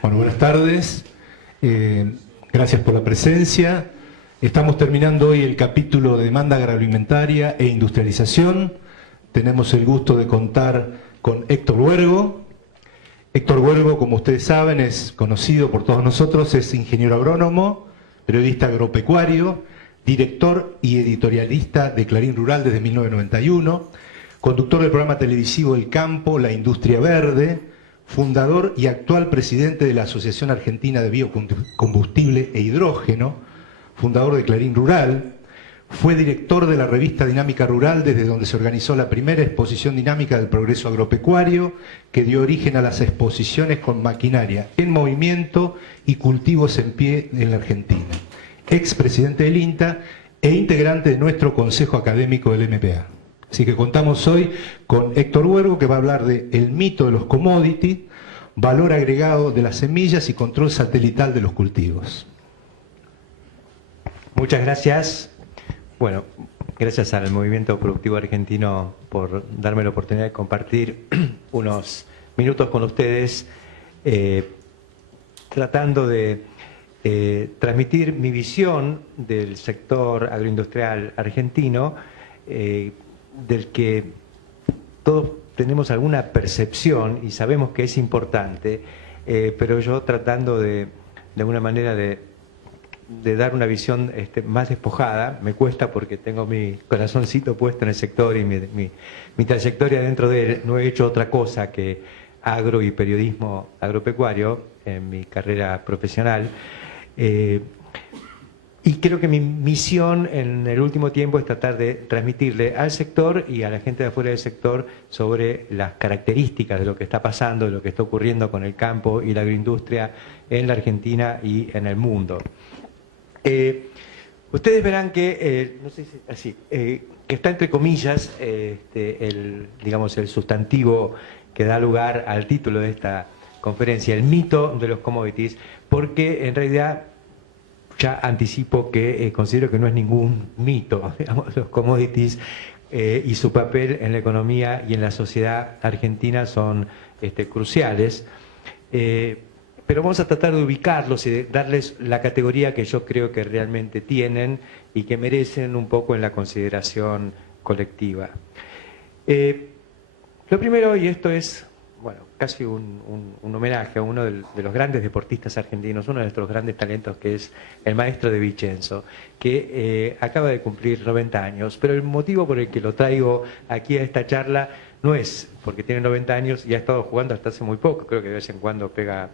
Bueno, buenas tardes. Gracias por la presencia. Estamos terminando hoy el capítulo de demanda agroalimentaria e industrialización. Tenemos el gusto de contar con Héctor Huergo. Héctor Huergo, como ustedes saben, es conocido por todos nosotros, es ingeniero agrónomo, periodista agropecuario, director y editorialista de Clarín Rural desde 1991, conductor del programa televisivo El Campo, La Industria Verde, fundador y actual presidente de la Asociación Argentina de Biocombustible e Hidrógeno, fundador de Clarín Rural, fue director de la revista Dinámica Rural, desde donde se organizó la primera exposición dinámica del progreso agropecuario, que dio origen a las exposiciones con maquinaria en movimiento y cultivos en pie en la Argentina. Expresidente del INTA e integrante de nuestro Consejo Académico del MPA. Así que contamos hoy con Héctor Huergo, que va a hablar de el mito de los commodities, valor agregado de las semillas y control satelital de los cultivos. Muchas gracias. Bueno, gracias al Movimiento Productivo Argentino por darme la oportunidad de compartir unos minutos con ustedes, tratando de transmitir mi visión del sector agroindustrial argentino, del que todos tenemos alguna percepción y sabemos que es importante, pero yo tratando de alguna manera de dar una visión más despojada. Me cuesta porque tengo mi corazoncito puesto en el sector y mi trayectoria dentro de él. No he hecho otra cosa que agro y periodismo agropecuario en mi carrera profesional. Y creo que mi misión en el último tiempo es tratar de transmitirle al sector y a la gente de afuera del sector sobre las características de lo que está pasando, de lo que está ocurriendo con el campo y la agroindustria en la Argentina y en el mundo. Ustedes verán que, no sé si así, que está entre comillas digamos, el sustantivo que da lugar al título de esta conferencia, el mito de los commodities, porque en realidad ya anticipo que considero que no es ningún mito, digamos, los commodities y su papel en la economía y en la sociedad argentina son cruciales. Pero vamos a tratar de ubicarlos y de darles la categoría que yo creo que realmente tienen y que merecen un poco en la consideración colectiva. Lo primero, y esto es, bueno, casi un homenaje a uno de los grandes deportistas argentinos, uno de nuestros grandes talentos, que es el maestro de Vicenzo, que acaba de cumplir 90 años, pero el motivo por el que lo traigo aquí a esta charla no es porque tiene 90 años y ha estado jugando hasta hace muy poco, creo que de vez en cuando pega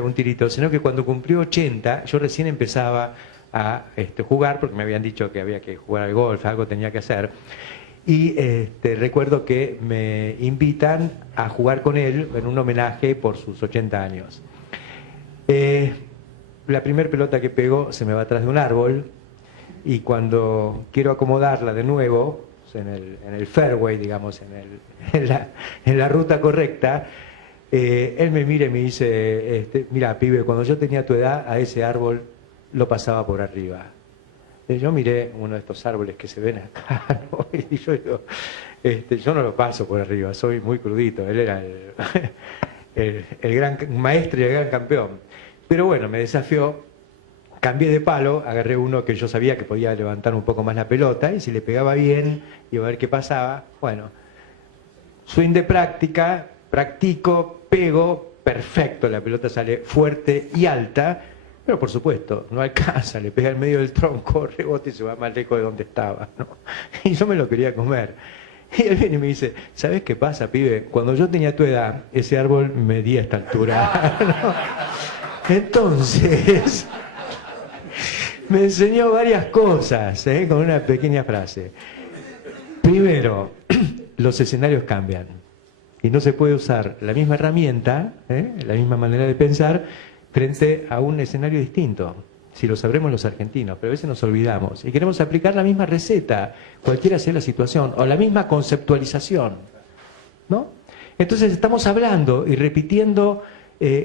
un tirito, sino que cuando cumplió 80, yo recién empezaba a jugar, porque me habían dicho que había que jugar al golf, algo tenía que hacer, y recuerdo que me invitan a jugar con él en un homenaje por sus 80 años. La primera pelota que pegó se me va atrás de un árbol, y cuando quiero acomodarla de nuevo, en el fairway, digamos, en la ruta correcta, él me mira y me dice, mira, pibe, cuando yo tenía tu edad, a ese árbol lo pasaba por arriba. Yo miré uno de estos árboles que se ven acá, ¿no? Y yo digo, yo no lo paso por arriba, soy muy crudito. Él era el gran maestro y el gran campeón. Pero bueno, me desafió, cambié de palo, agarré uno que yo sabía que podía levantar un poco más la pelota, y si le pegaba bien, iba a ver qué pasaba. Bueno, swing de práctica, practico, pego, perfecto, la pelota sale fuerte y alta, pero por supuesto, no alcanza, le pega en medio del tronco, rebota y se va más lejos de donde estaba, ¿no? Y yo me lo quería comer. Y él viene y me dice, ¿sabes qué pasa, pibe? Cuando yo tenía tu edad, ese árbol medía esta altura, ¿no? Entonces, me enseñó varias cosas, con una pequeña frase. Primero, los escenarios cambian. Y no se puede usar la misma herramienta, la misma manera de pensar, frente a un escenario distinto. Si lo sabremos los argentinos, pero a veces nos olvidamos. Y queremos aplicar la misma receta, cualquiera sea la situación, o la misma conceptualización, ¿no? Entonces estamos hablando y repitiendo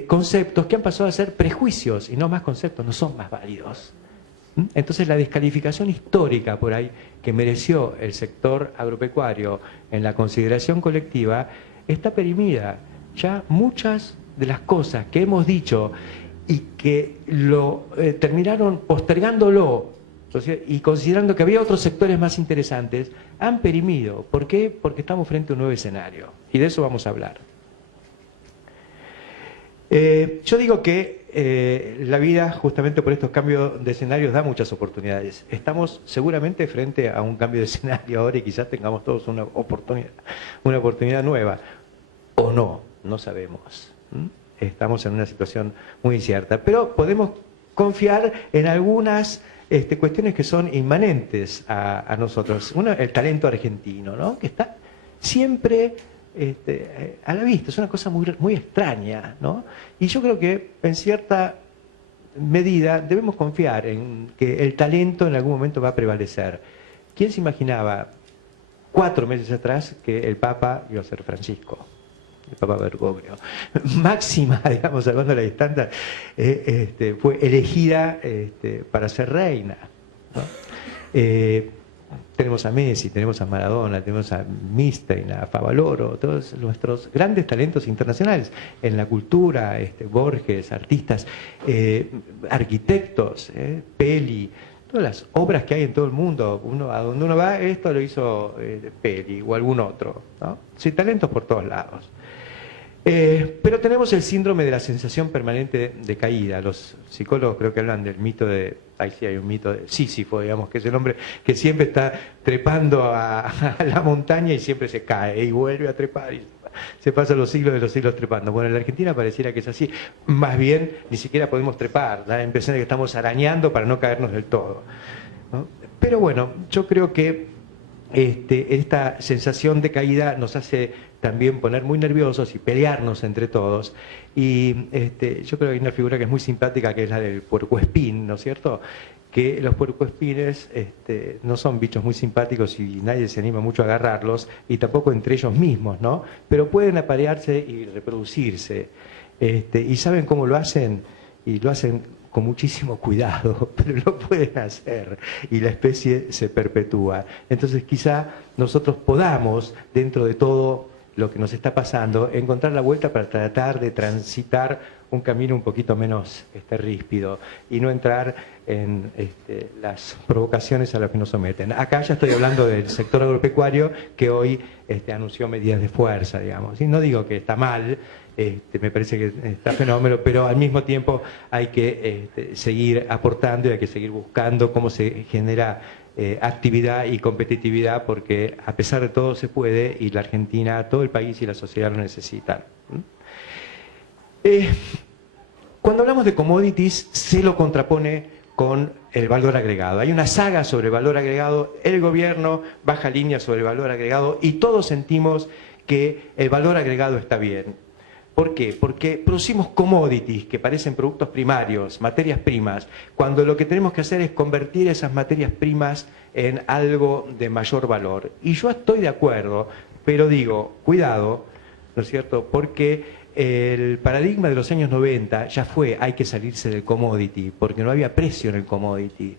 conceptos que han pasado a ser prejuicios, y no más conceptos, no son más válidos. Entonces la descalificación histórica por ahí que mereció el sector agropecuario en la consideración colectiva está perimida. Ya muchas de las cosas que hemos dicho y que lo terminaron postergándolo, y considerando que había otros sectores más interesantes, han perimido. ¿Por qué? Porque estamos frente a un nuevo escenario, y de eso vamos a hablar. Yo digo que la vida, justamente por estos cambios de escenarios, da muchas oportunidades. Estamos seguramente frente a un cambio de escenario ahora y quizás tengamos todos una oportunidad nueva. O no, no sabemos. Estamos en una situación muy incierta, pero podemos confiar en algunas cuestiones que son inmanentes a nosotros. Una, el talento argentino, ¿no? Que está siempre a la vista, es una cosa muy, muy extraña, ¿no? Y yo creo que en cierta medida debemos confiar en que el talento en algún momento va a prevalecer. ¿Quién se imaginaba 4 meses atrás que el Papa iba a ser Francisco? El Papa Bergoglio. Máxima, digamos, salvando la distancia, fue elegida para ser reina, ¿no? Tenemos a Messi, tenemos a Maradona, tenemos a Mistein, a Favaloro, todos nuestros grandes talentos internacionales en la cultura, Borges, artistas, arquitectos, Peli, todas las obras que hay en todo el mundo. A donde uno va, esto lo hizo Peli o algún otro, ¿no? Sí, talentos por todos lados. Pero tenemos el síndrome de la sensación permanente de caída. Los psicólogos creo que hablan del mito de... Ahí sí hay un mito de Sísifo, digamos, que es el hombre que siempre está trepando a la montaña y siempre se cae y vuelve a trepar y se pasa los siglos de los siglos trepando. Bueno, en la Argentina pareciera que es así. Más bien, ni siquiera podemos trepar. Da la impresión de que estamos arañando para no caernos del todo, ¿no? Pero bueno, yo creo que esta sensación de caída nos hace también poner muy nerviosos y pelearnos entre todos. Y yo creo que hay una figura que es muy simpática, que es la del puercoespín, ¿no es cierto? Que los puercoespines no son bichos muy simpáticos y nadie se anima mucho a agarrarlos, y tampoco entre ellos mismos, ¿no? Pero pueden aparearse y reproducirse. ¿Y saben cómo lo hacen? Y lo hacen con muchísimo cuidado, pero lo pueden hacer y la especie se perpetúa. Entonces quizá nosotros podamos, dentro de todo lo que nos está pasando, encontrar la vuelta para tratar de transitar un camino un poquito menos ríspido y no entrar en las provocaciones a las que nos someten. Acá ya estoy hablando del sector agropecuario, que hoy anunció medidas de fuerza, digamos. Y no digo que está mal, me parece que está fenómeno, pero al mismo tiempo hay que seguir aportando y hay que seguir buscando cómo se genera actividad y competitividad, porque a pesar de todo se puede, y la Argentina, todo el país y la sociedad lo necesitan. Cuando hablamos de commodities, se lo contrapone con el valor agregado. Hay una saga sobre el valor agregado, el gobierno baja línea sobre el valor agregado y todos sentimos que el valor agregado está bien. ¿Por qué? Porque producimos commodities, que parecen productos primarios, materias primas, cuando lo que tenemos que hacer es convertir esas materias primas en algo de mayor valor. Y yo estoy de acuerdo, pero digo, cuidado, ¿no es cierto? Porque el paradigma de los años 90 ya fue, hay que salirse del commodity, porque no había precio en el commodity.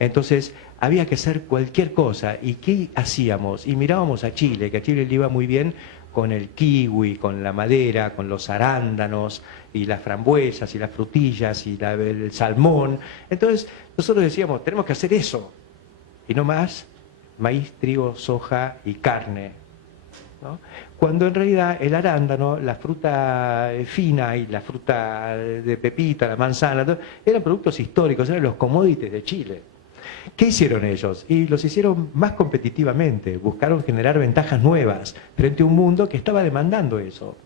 Entonces había que hacer cualquier cosa. ¿Y qué hacíamos? Y mirábamos a Chile, que a Chile le iba muy bien con el kiwi, con la madera, con los arándanos, y las frambuesas, y las frutillas, y el salmón. Entonces nosotros decíamos, tenemos que hacer eso, y no más maíz, trigo, soja y carne, ¿no? Cuando en realidad el arándano, la fruta fina y la fruta de pepita, la manzana, eran productos históricos, eran los commodities de Chile. ¿Qué hicieron ellos? Y los hicieron más competitivamente, buscaron generar ventajas nuevas frente a un mundo que estaba demandando eso.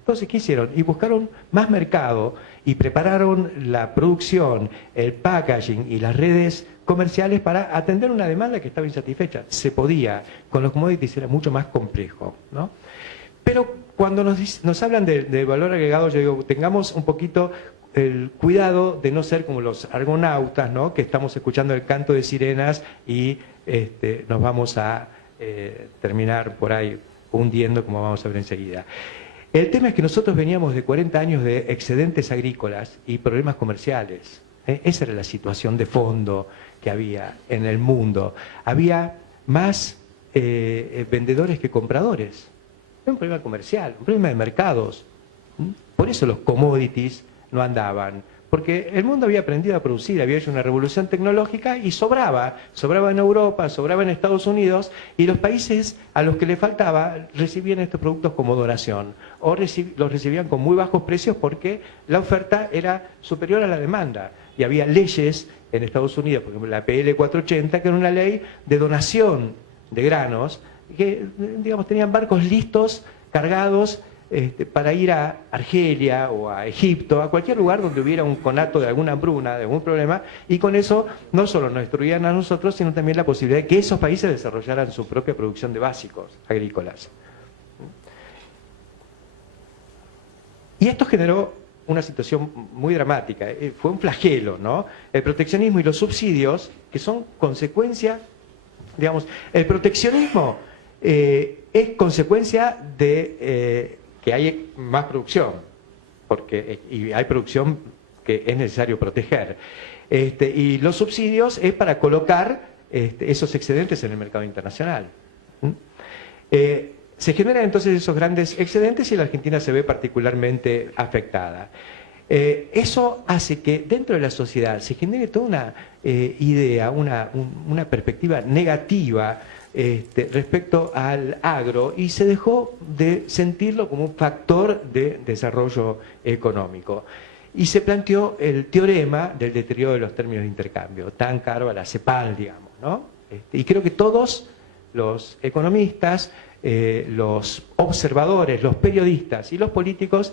Entonces, ¿qué hicieron? Y buscaron más mercado y prepararon la producción, el packaging y las redes comerciales para atender una demanda que estaba insatisfecha. Se podía, con los commodities era mucho más complejo, ¿no? Pero cuando nos hablan del valor agregado, yo digo, tengamos un poquito el cuidado de no ser como los argonautas, ¿no? Que estamos escuchando el canto de sirenas y nos vamos a terminar por ahí hundiendo, como vamos a ver enseguida. El tema es que nosotros veníamos de 40 años de excedentes agrícolas y problemas comerciales. Esa era la situación de fondo que había en el mundo. Había más vendedores que compradores. Era un problema comercial, un problema de mercados. Por eso los commodities no andaban. Porque el mundo había aprendido a producir, había hecho una revolución tecnológica y sobraba en Europa, sobraba en Estados Unidos, y los países a los que le faltaba recibían estos productos como donación, o los recibían con muy bajos precios porque la oferta era superior a la demanda. Y había leyes en Estados Unidos, por ejemplo la PL 480, que era una ley de donación de granos, que digamos tenían barcos listos, cargados, para ir a Argelia o a Egipto, a cualquier lugar donde hubiera un conato de alguna hambruna, de algún problema, y con eso no solo nos destruían a nosotros, sino también la posibilidad de que esos países desarrollaran su propia producción de básicos agrícolas. Y esto generó una situación muy dramática, fue un flagelo, ¿no? El proteccionismo y los subsidios, que son consecuencia, digamos, el proteccionismo es consecuencia de que hay más producción, y hay producción que es necesario proteger. Y los subsidios es para colocar esos excedentes en el mercado internacional. Se generan entonces esos grandes excedentes y la Argentina se ve particularmente afectada. Eso hace que dentro de la sociedad se genere toda una idea, una perspectiva negativa respecto al agro, y se dejó de sentirlo como un factor de desarrollo económico. Y se planteó el teorema del deterioro de los términos de intercambio, tan caro a la CEPAL, digamos, ¿no? Y creo que todos los economistas, los observadores, los periodistas y los políticos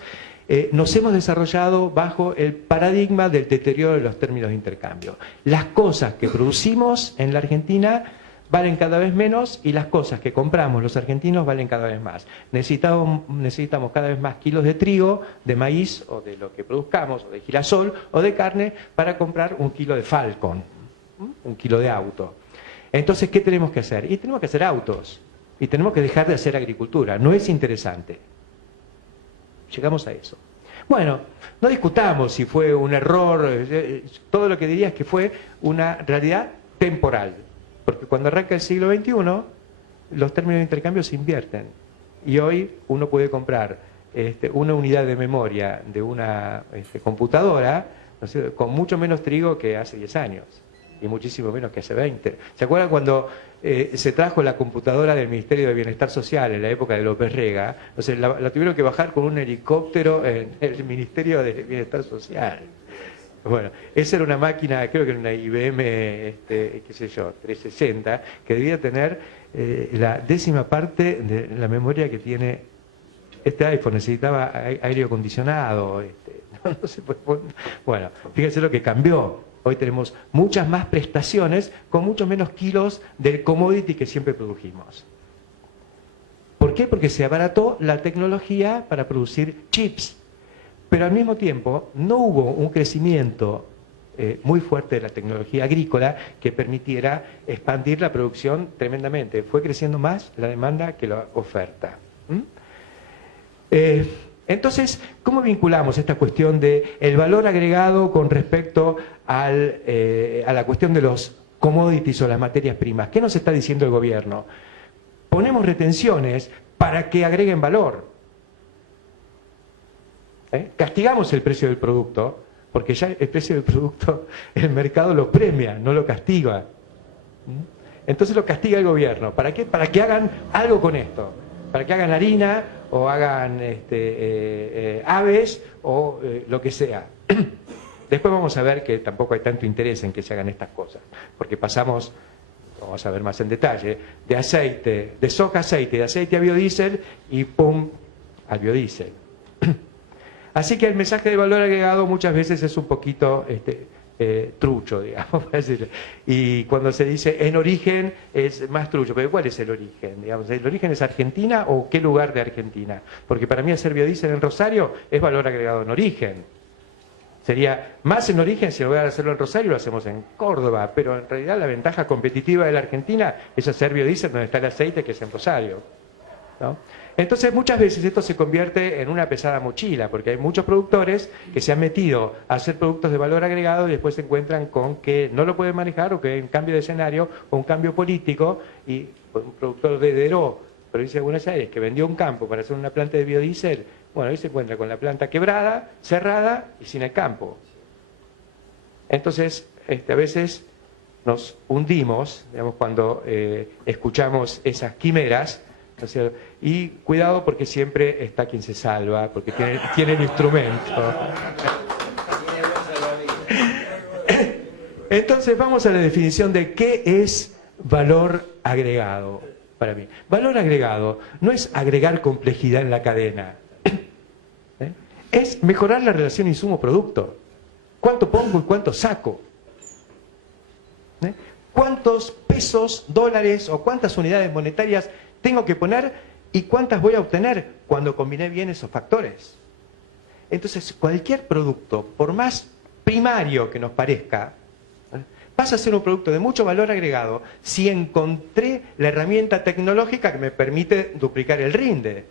nos hemos desarrollado bajo el paradigma del deterioro de los términos de intercambio. Las cosas que producimos en la Argentina valen cada vez menos, y las cosas que compramos los argentinos valen cada vez más. Necesitamos cada vez más kilos de trigo, de maíz, o de lo que produzcamos, o de girasol, o de carne, para comprar un kilo de Falcon, un kilo de auto. Entonces, ¿qué tenemos que hacer? Y tenemos que hacer autos, y tenemos que dejar de hacer agricultura. No es interesante. Llegamos a eso. Bueno, no discutamos si fue un error, todo lo que diría es que fue una realidad temporal. Porque cuando arranca el siglo XXI, los términos de intercambio se invierten. Y hoy uno puede comprar una unidad de memoria de una computadora, ¿no sé?, con mucho menos trigo que hace 10 años. Y muchísimo menos que hace 20. ¿Se acuerdan cuando se trajo la computadora del Ministerio de Bienestar Social en la época de López Rega? O sea, la tuvieron que bajar con un helicóptero en el Ministerio de Bienestar Social. Bueno, esa era una máquina, creo que era una IBM, qué sé yo, 360, que debía tener la 10ª parte de la memoria que tiene este iPhone. Necesitaba aire acondicionado. No se puede poner. Bueno, fíjense lo que cambió. Hoy tenemos muchas más prestaciones con muchos menos kilos del commodity que siempre produjimos. ¿Por qué? Porque se abarató la tecnología para producir chips. Pero al mismo tiempo no hubo un crecimiento muy fuerte de la tecnología agrícola que permitiera expandir la producción tremendamente. Fue creciendo más la demanda que la oferta. Entonces, ¿cómo vinculamos esta cuestión del valor agregado con respecto a la cuestión de los commodities o las materias primas? ¿Qué nos está diciendo el gobierno? Ponemos retenciones para que agreguen valor. Castigamos el precio del producto, porque ya el precio del producto el mercado lo premia, no lo castiga. Entonces lo castiga el gobierno. ¿Para qué? Para que hagan algo con esto. Para que hagan harina, o hagan aves, o lo que sea. Después vamos a ver que tampoco hay tanto interés en que se hagan estas cosas, porque pasamos, vamos a ver más en detalle, de aceite, de soja aceite, de aceite a biodiesel, y pum, al biodiesel. Así que el mensaje de valor agregado muchas veces es un poquito trucho, digamos. Y cuando se dice en origen es más trucho. Pero ¿cuál es el origen? Digamos, ¿el origen es Argentina o qué lugar de Argentina? Porque para mí hacer biodiesel en Rosario es valor agregado en origen. Sería más en origen si en lugar de hacerlo en Rosario lo hacemos en Córdoba. Pero en realidad la ventaja competitiva de la Argentina es hacer biodiesel donde está el aceite, que es en Rosario, ¿no? Entonces muchas veces esto se convierte en una pesada mochila, porque hay muchos productores que se han metido a hacer productos de valor agregado y después se encuentran con que no lo pueden manejar, o que hay un cambio de escenario o un cambio político, y un productor de Deró, provincia de Buenos Aires, que vendió un campo para hacer una planta de biodiesel, Bueno, ahí se encuentra con la planta quebrada, cerrada y sin el campo. Entonces, a veces nos hundimos, digamos, cuando escuchamos esas quimeras, ¿no es cierto? Y cuidado porque siempre está quien se salva, porque tiene el instrumento. Entonces vamos a la definición de qué es valor agregado para mí. Valor agregado no es agregar complejidad en la cadena, es mejorar la relación insumo-producto. ¿Cuánto pongo y cuánto saco? ¿Cuántos pesos, dólares o cuántas unidades monetarias tengo que poner y cuántas voy a obtener cuando combiné bien esos factores? Entonces, cualquier producto, por más primario que nos parezca, pasa a ser un producto de mucho valor agregado si encontré la herramienta tecnológica que me permite duplicar el rinde.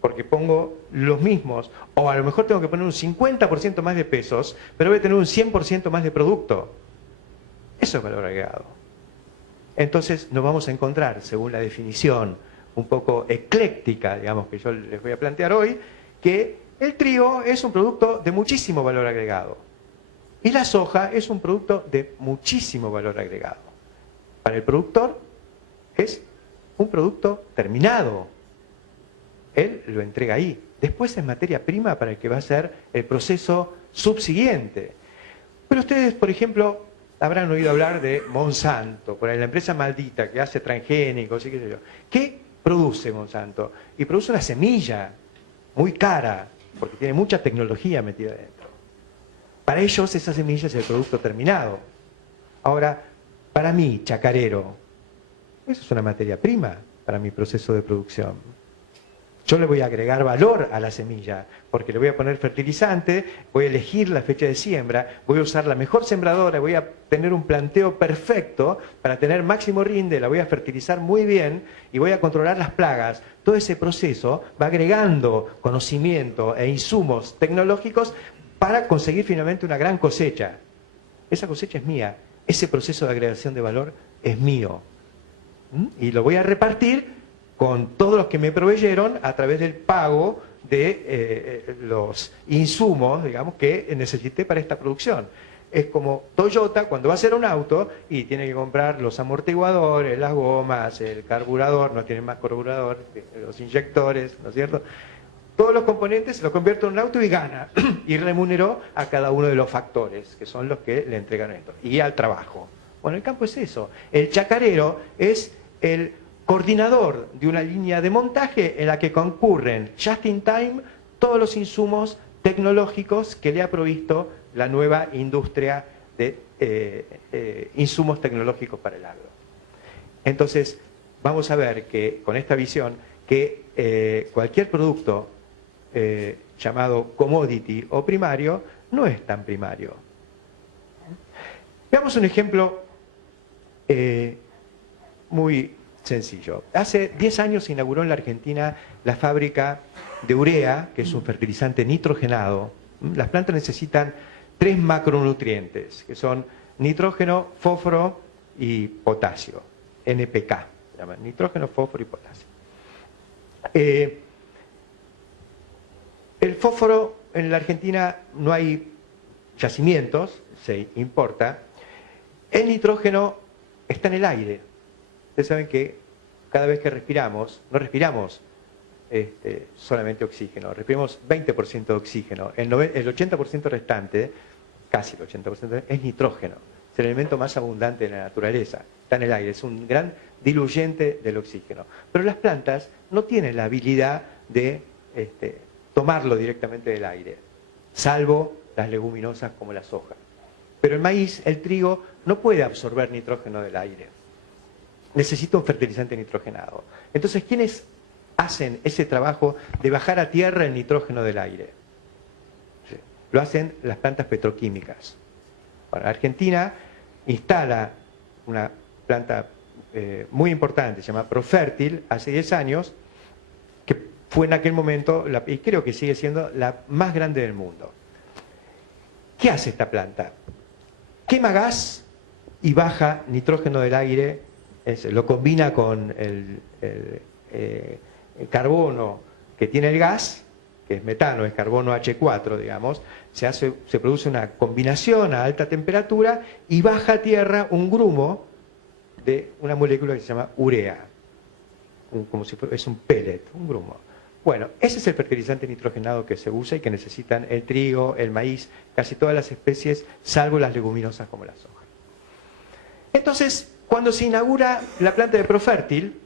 Porque pongo los mismos, o a lo mejor tengo que poner un 50% más de pesos, pero voy a tener un 100% más de producto. Eso es valor agregado. Entonces nos vamos a encontrar, según la definición un poco ecléctica, digamos, que yo les voy a plantear hoy, que el trigo es un producto de muchísimo valor agregado. Y la soja es un producto de muchísimo valor agregado. Para el productor es un producto terminado. Él lo entrega ahí. Después es materia prima para el que va a ser el proceso subsiguiente. Pero ustedes, por ejemplo, habrán oído hablar de Monsanto, por ahí la empresa maldita que hace transgénicos y qué sé yo. ¿Qué produce Monsanto? Y produce una semilla muy cara, porque tiene mucha tecnología metida dentro. Para ellos esa semilla es el producto terminado. Ahora, para mí, chacarero, eso es una materia prima para mi proceso de producción. Yo le voy a agregar valor a la semilla, porque le voy a poner fertilizante, voy a elegir la fecha de siembra, voy a usar la mejor sembradora, voy a tener un planteo perfecto para tener máximo rinde, la voy a fertilizar muy bien y voy a controlar las plagas. Todo ese proceso va agregando conocimiento e insumos tecnológicos para conseguir finalmente una gran cosecha. Esa cosecha es mía, ese proceso de agregación de valor es mío. Y lo voy a repartir con todos los que me proveyeron a través del pago de los insumos, digamos, que necesité para esta producción. Es como Toyota cuando va a hacer un auto y tiene que comprar los amortiguadores, las gomas, el carburador, no tiene más carburador, los inyectores, ¿no es cierto? Todos los componentes se los convierte en un auto y gana. Y remuneró a cada uno de los factores, que son los que le entregan esto. Y al trabajo. Bueno, el campo es eso. El chacarero es el coordinador de una línea de montaje en la que concurren just in time todos los insumos tecnológicos que le ha provisto la nueva industria de insumos tecnológicos para el agro. Entonces, vamos a ver que con esta visión que cualquier producto llamado commodity o primario no es tan primario. Veamos un ejemplo muy sencillo. Hace 10 años se inauguró en la Argentina la fábrica de urea, que es un fertilizante nitrogenado. Las plantas necesitan 3 macronutrientes, que son nitrógeno, fósforo y potasio. NPK, se llama nitrógeno, fósforo y potasio. El fósforo en la Argentina no hay yacimientos, se importa. El nitrógeno está en el aire. Ustedes saben que cada vez que respiramos, no respiramos solamente oxígeno, respiramos 20% de oxígeno. El 80% restante, casi el 80%, es nitrógeno. Es el elemento más abundante de la naturaleza. Está en el aire, es un gran diluyente del oxígeno. Pero las plantas no tienen la habilidad de tomarlo directamente del aire, salvo las leguminosas como la soja. Pero el maíz, el trigo, no puede absorber nitrógeno del aire. Necesita un fertilizante nitrogenado. Entonces, ¿quiénes hacen ese trabajo de bajar a tierra el nitrógeno del aire? Sí. Lo hacen las plantas petroquímicas. Bueno, Argentina instala una planta muy importante, se llama Profértil, hace 10 años, que fue en aquel momento, y creo que sigue siendo, la más grande del mundo. ¿Qué hace esta planta? Quema gas y baja nitrógeno del aire, lo combina con el carbono que tiene el gas, que es metano, es carbono H4, digamos, se produce una combinación a alta temperatura y baja a tierra un grumo de una molécula que se llama urea, como si fuera, es un pellet, un grumo. Bueno, ese es el fertilizante nitrogenado que se usa y que necesitan el trigo, el maíz, casi todas las especies, salvo las leguminosas como la soja. Entonces, cuando se inaugura la planta de Profértil,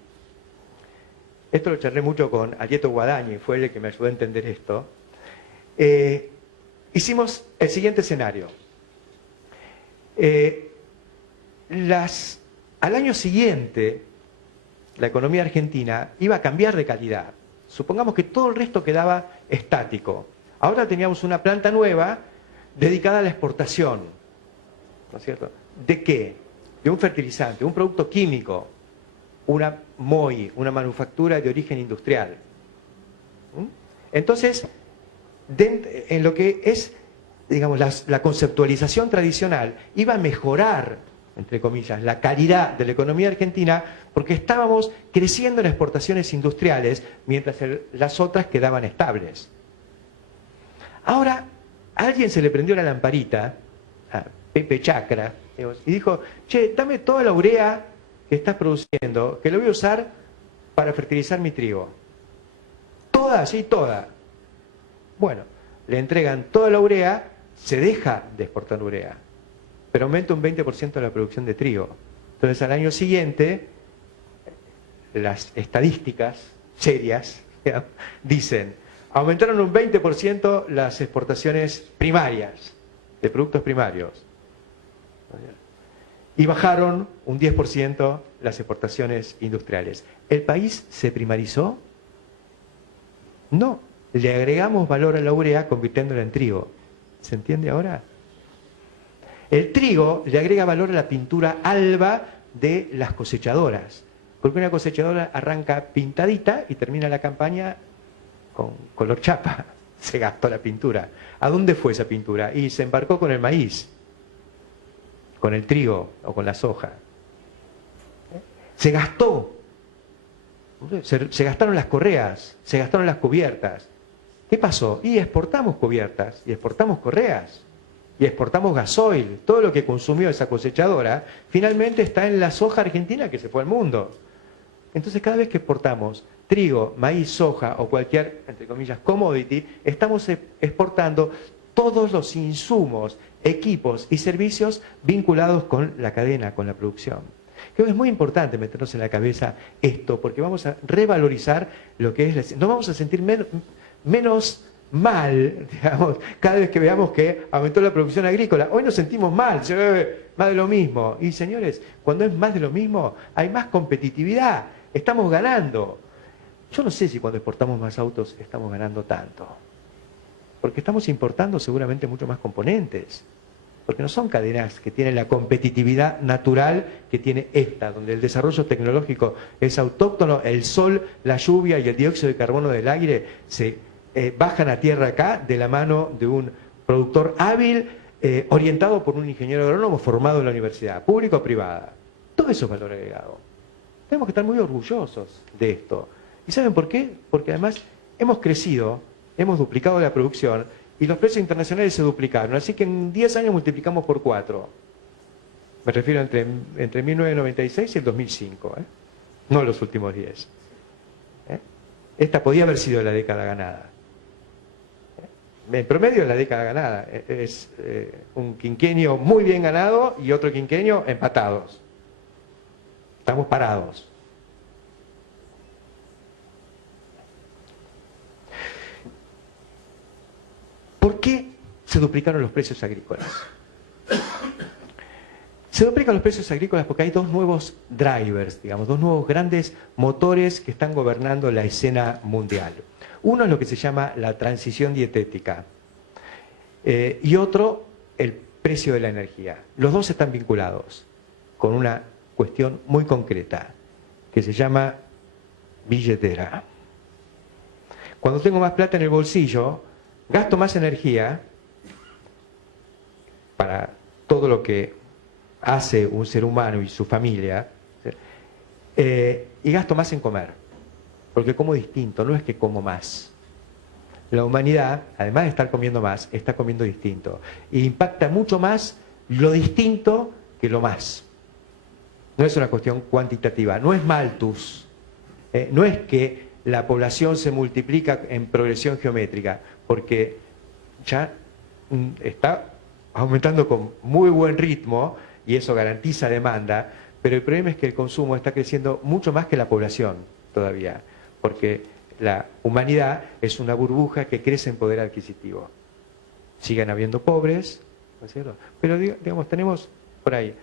esto lo charlé mucho con Arieto Guadañi, fue el que me ayudó a entender esto, hicimos el siguiente escenario. Al año siguiente, la economía argentina iba a cambiar de calidad. Supongamos que todo el resto quedaba estático. Ahora teníamos una planta nueva dedicada a la exportación. ¿No es cierto? ¿De qué? De un fertilizante, un producto químico, una MOI, una manufactura de origen industrial. Entonces, en lo que es, digamos, la conceptualización tradicional, iba a mejorar, entre comillas, la calidad de la economía argentina, porque estábamos creciendo en exportaciones industriales, mientras las otras quedaban estables. Ahora, a alguien se le prendió la lamparita, a Pepe Chacra, y dijo, che, dame toda la urea que estás produciendo, que lo voy a usar para fertilizar mi trigo. Toda, sí, toda. Bueno, le entregan toda la urea, se deja de exportar urea, pero aumenta un 20% la producción de trigo. Entonces, al año siguiente, las estadísticas serias, digamos, dicen, aumentaron un 20% las exportaciones primarias, de productos primarios, y bajaron un 10% las exportaciones industriales. ¿El país se primarizó? No, le agregamos valor a la urea convirtiéndola en trigo. ¿Se entiende ahora? El trigo le agrega valor a la pintura alba de las cosechadoras, porque una cosechadora arranca pintadita y termina la campaña con color chapa. Se gastó la pintura. ¿A dónde fue esa pintura? Y se embarcó con el maíz, con el trigo o con la soja. Se gastó. Se gastaron las correas, se gastaron las cubiertas. ¿Qué pasó? Y exportamos cubiertas, y exportamos correas, y exportamos gasoil. Todo lo que consumió esa cosechadora finalmente está en la soja argentina que se fue al mundo. Entonces, cada vez que exportamos trigo, maíz, soja o cualquier, entre comillas, commodity, estamos exportando todos los insumos, equipos y servicios vinculados con la cadena, con la producción. Creo que es muy importante meternos en la cabeza esto, porque vamos a revalorizar lo que es, nos vamos a sentir menos mal, digamos, cada vez que veamos que aumentó la producción agrícola. Hoy nos sentimos mal, más de lo mismo. Y señores, cuando es más de lo mismo, hay más competitividad, estamos ganando. Yo no sé si cuando exportamos más autos estamos ganando tanto, porque estamos importando seguramente mucho más componentes, porque no son cadenas que tienen la competitividad natural que tiene esta, donde el desarrollo tecnológico es autóctono, el sol, la lluvia y el dióxido de carbono del aire se bajan a tierra acá de la mano de un productor hábil, orientado por un ingeniero agrónomo formado en la universidad, pública o privada. Todo eso es valor agregado. Tenemos que estar muy orgullosos de esto. ¿Y saben por qué? Porque además hemos crecido, hemos duplicado la producción y los precios internacionales se duplicaron. Así que en 10 años multiplicamos por 4. Me refiero entre 1996 y el 2005, no los últimos 10. Esta podía haber sido la década ganada. En promedio es la década ganada. Es un quinquenio muy bien ganado y otro quinquenio empatados. Estamos parados. ¿Por qué se duplicaron los precios agrícolas? Se duplican los precios agrícolas porque hay dos nuevos drivers, digamos, dos nuevos grandes motores que están gobernando la escena mundial. Uno es lo que se llama la transición dietética y otro el precio de la energía. Los dos están vinculados con una cuestión muy concreta que se llama billetera. Cuando tengo más plata en el bolsillo, gasto más energía para todo lo que hace un ser humano y su familia, y gasto más en comer, porque como distinto, no es que como más. la humanidad, además de estar comiendo más, está comiendo distinto. E impacta mucho más lo distinto que lo más. No es una cuestión cuantitativa, no es Malthus, no es que la población se multiplica en progresión geométrica, porque ya está aumentando con muy buen ritmo y eso garantiza demanda, pero el problema es que el consumo está creciendo mucho más que la población todavía, porque la humanidad es una burbuja que crece en poder adquisitivo. Siguen habiendo pobres, ¿no es cierto? Pero digamos, tenemos por ahí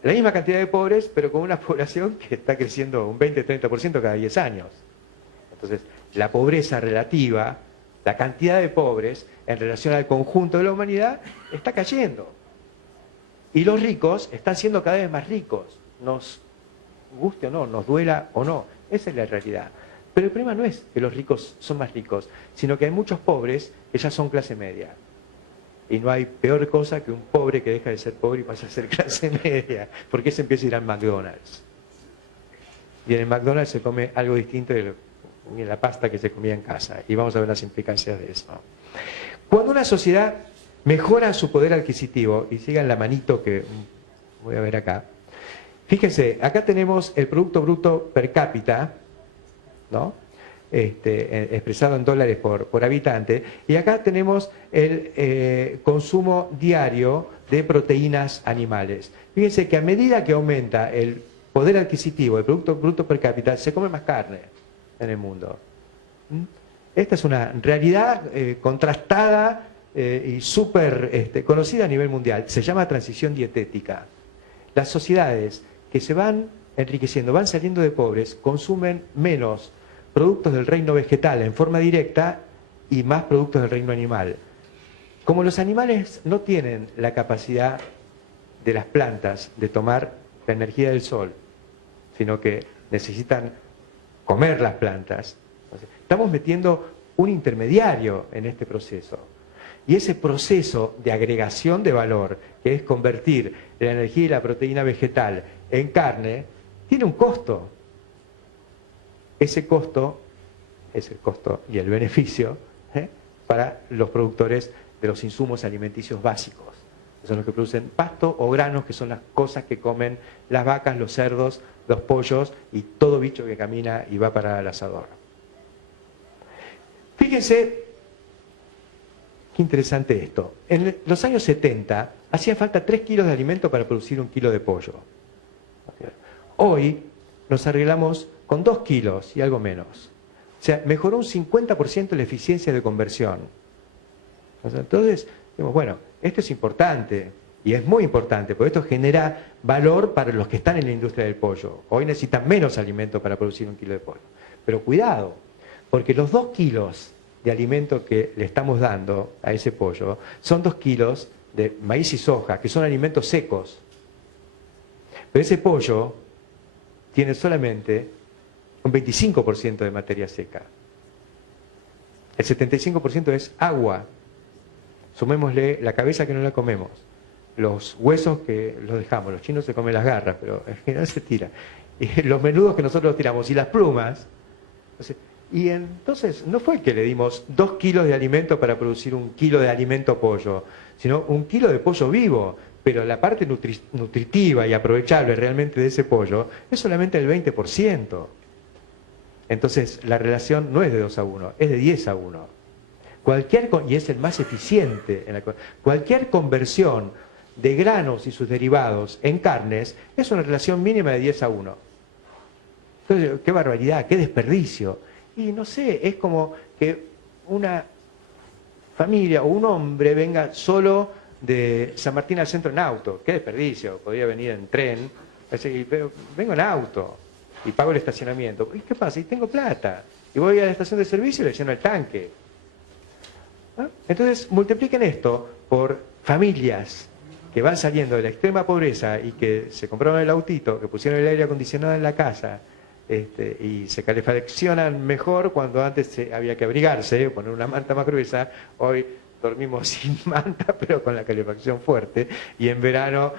la misma cantidad de pobres, pero con una población que está creciendo un 20-30% cada 10 años. Entonces, la pobreza relativa, la cantidad de pobres en relación al conjunto de la humanidad, está cayendo. Y los ricos están siendo cada vez más ricos, nos guste o no, nos duela o no. Esa es la realidad. Pero el problema no es que los ricos son más ricos, sino que hay muchos pobres que ya son clase media. Y no hay peor cosa que un pobre que deja de ser pobre y pasa a ser clase media, porque ese empieza a ir al McDonald's. Y en el McDonald's se come algo distinto de la pasta que se comía en casa. Y vamos a ver las implicancias de eso. Cuando una sociedad mejora su poder adquisitivo, y sigan la manito que voy a ver acá, fíjense, acá tenemos el Producto Bruto per cápita, ¿no? Expresado en dólares por habitante, y acá tenemos el consumo diario de proteínas animales. Fíjense que a medida que aumenta el poder adquisitivo, el Producto Bruto per cápita, se come más carne en el mundo. Esta es una realidad contrastada y súper conocida a nivel mundial. Se llama transición dietética. Las sociedades que se van enriqueciendo, van saliendo de pobres, consumen menos productos del reino vegetal en forma directa y más productos del reino animal. Como los animales no tienen la capacidad de las plantas de tomar la energía del sol, sino que necesitan comer las plantas, estamos metiendo un intermediario en este proceso. Y ese proceso de agregación de valor, que es convertir la energía y la proteína vegetal en carne, tiene un costo. Ese costo es el costo y el beneficio para los productores de los insumos alimenticios básicos. Son los que producen pasto o granos, que son las cosas que comen las vacas, los cerdos, los pollos y todo bicho que camina y va para el asador. Fíjense qué interesante esto. En los años 70 hacía falta 3 kilos de alimento para producir 1 kilo de pollo. Hoy nos arreglamos con 2 kilos y algo menos. O sea, mejoró un 50% la eficiencia de conversión. Entonces, digamos, bueno, esto es importante y es muy importante, porque esto genera valor para los que están en la industria del pollo. Hoy necesitan menos alimento para producir 1 kilo de pollo. Pero cuidado, porque los 2 kilos de alimento que le estamos dando a ese pollo son 2 kilos de maíz y soja, que son alimentos secos. Pero ese pollo tiene solamente un 25% de materia seca. El 75% es agua. Sumémosle la cabeza que no la comemos, los huesos que los dejamos, los chinos se comen las garras, pero en general se tira, y los menudos que nosotros tiramos, y las plumas. Y entonces no fue que le dimos 2 kilos de alimento para producir 1 kilo de alimento pollo, sino 1 kilo de pollo vivo, pero la parte nutritiva y aprovechable realmente de ese pollo es solamente el 20%. Entonces la relación no es de 2-1, es de 10-1. Y es el más eficiente. Cualquier conversión de granos y sus derivados en carnes es una relación mínima de 10-1. Entonces, qué barbaridad, qué desperdicio. Y no sé, es como que una familia o un hombre venga solo de San Martín al centro en auto. Qué desperdicio, podría venir en tren, pero vengo en auto y pago el estacionamiento. ¿Y qué pasa? Y tengo plata. Y voy a la estación de servicio y le lleno el tanque. Entonces, multipliquen esto por familias que van saliendo de la extrema pobreza y que se compraron el autito, que pusieron el aire acondicionado en la casa y se calefaccionan mejor cuando antes había que abrigarse, poner una manta más gruesa. Hoy dormimos sin manta, pero con la calefacción fuerte, y en verano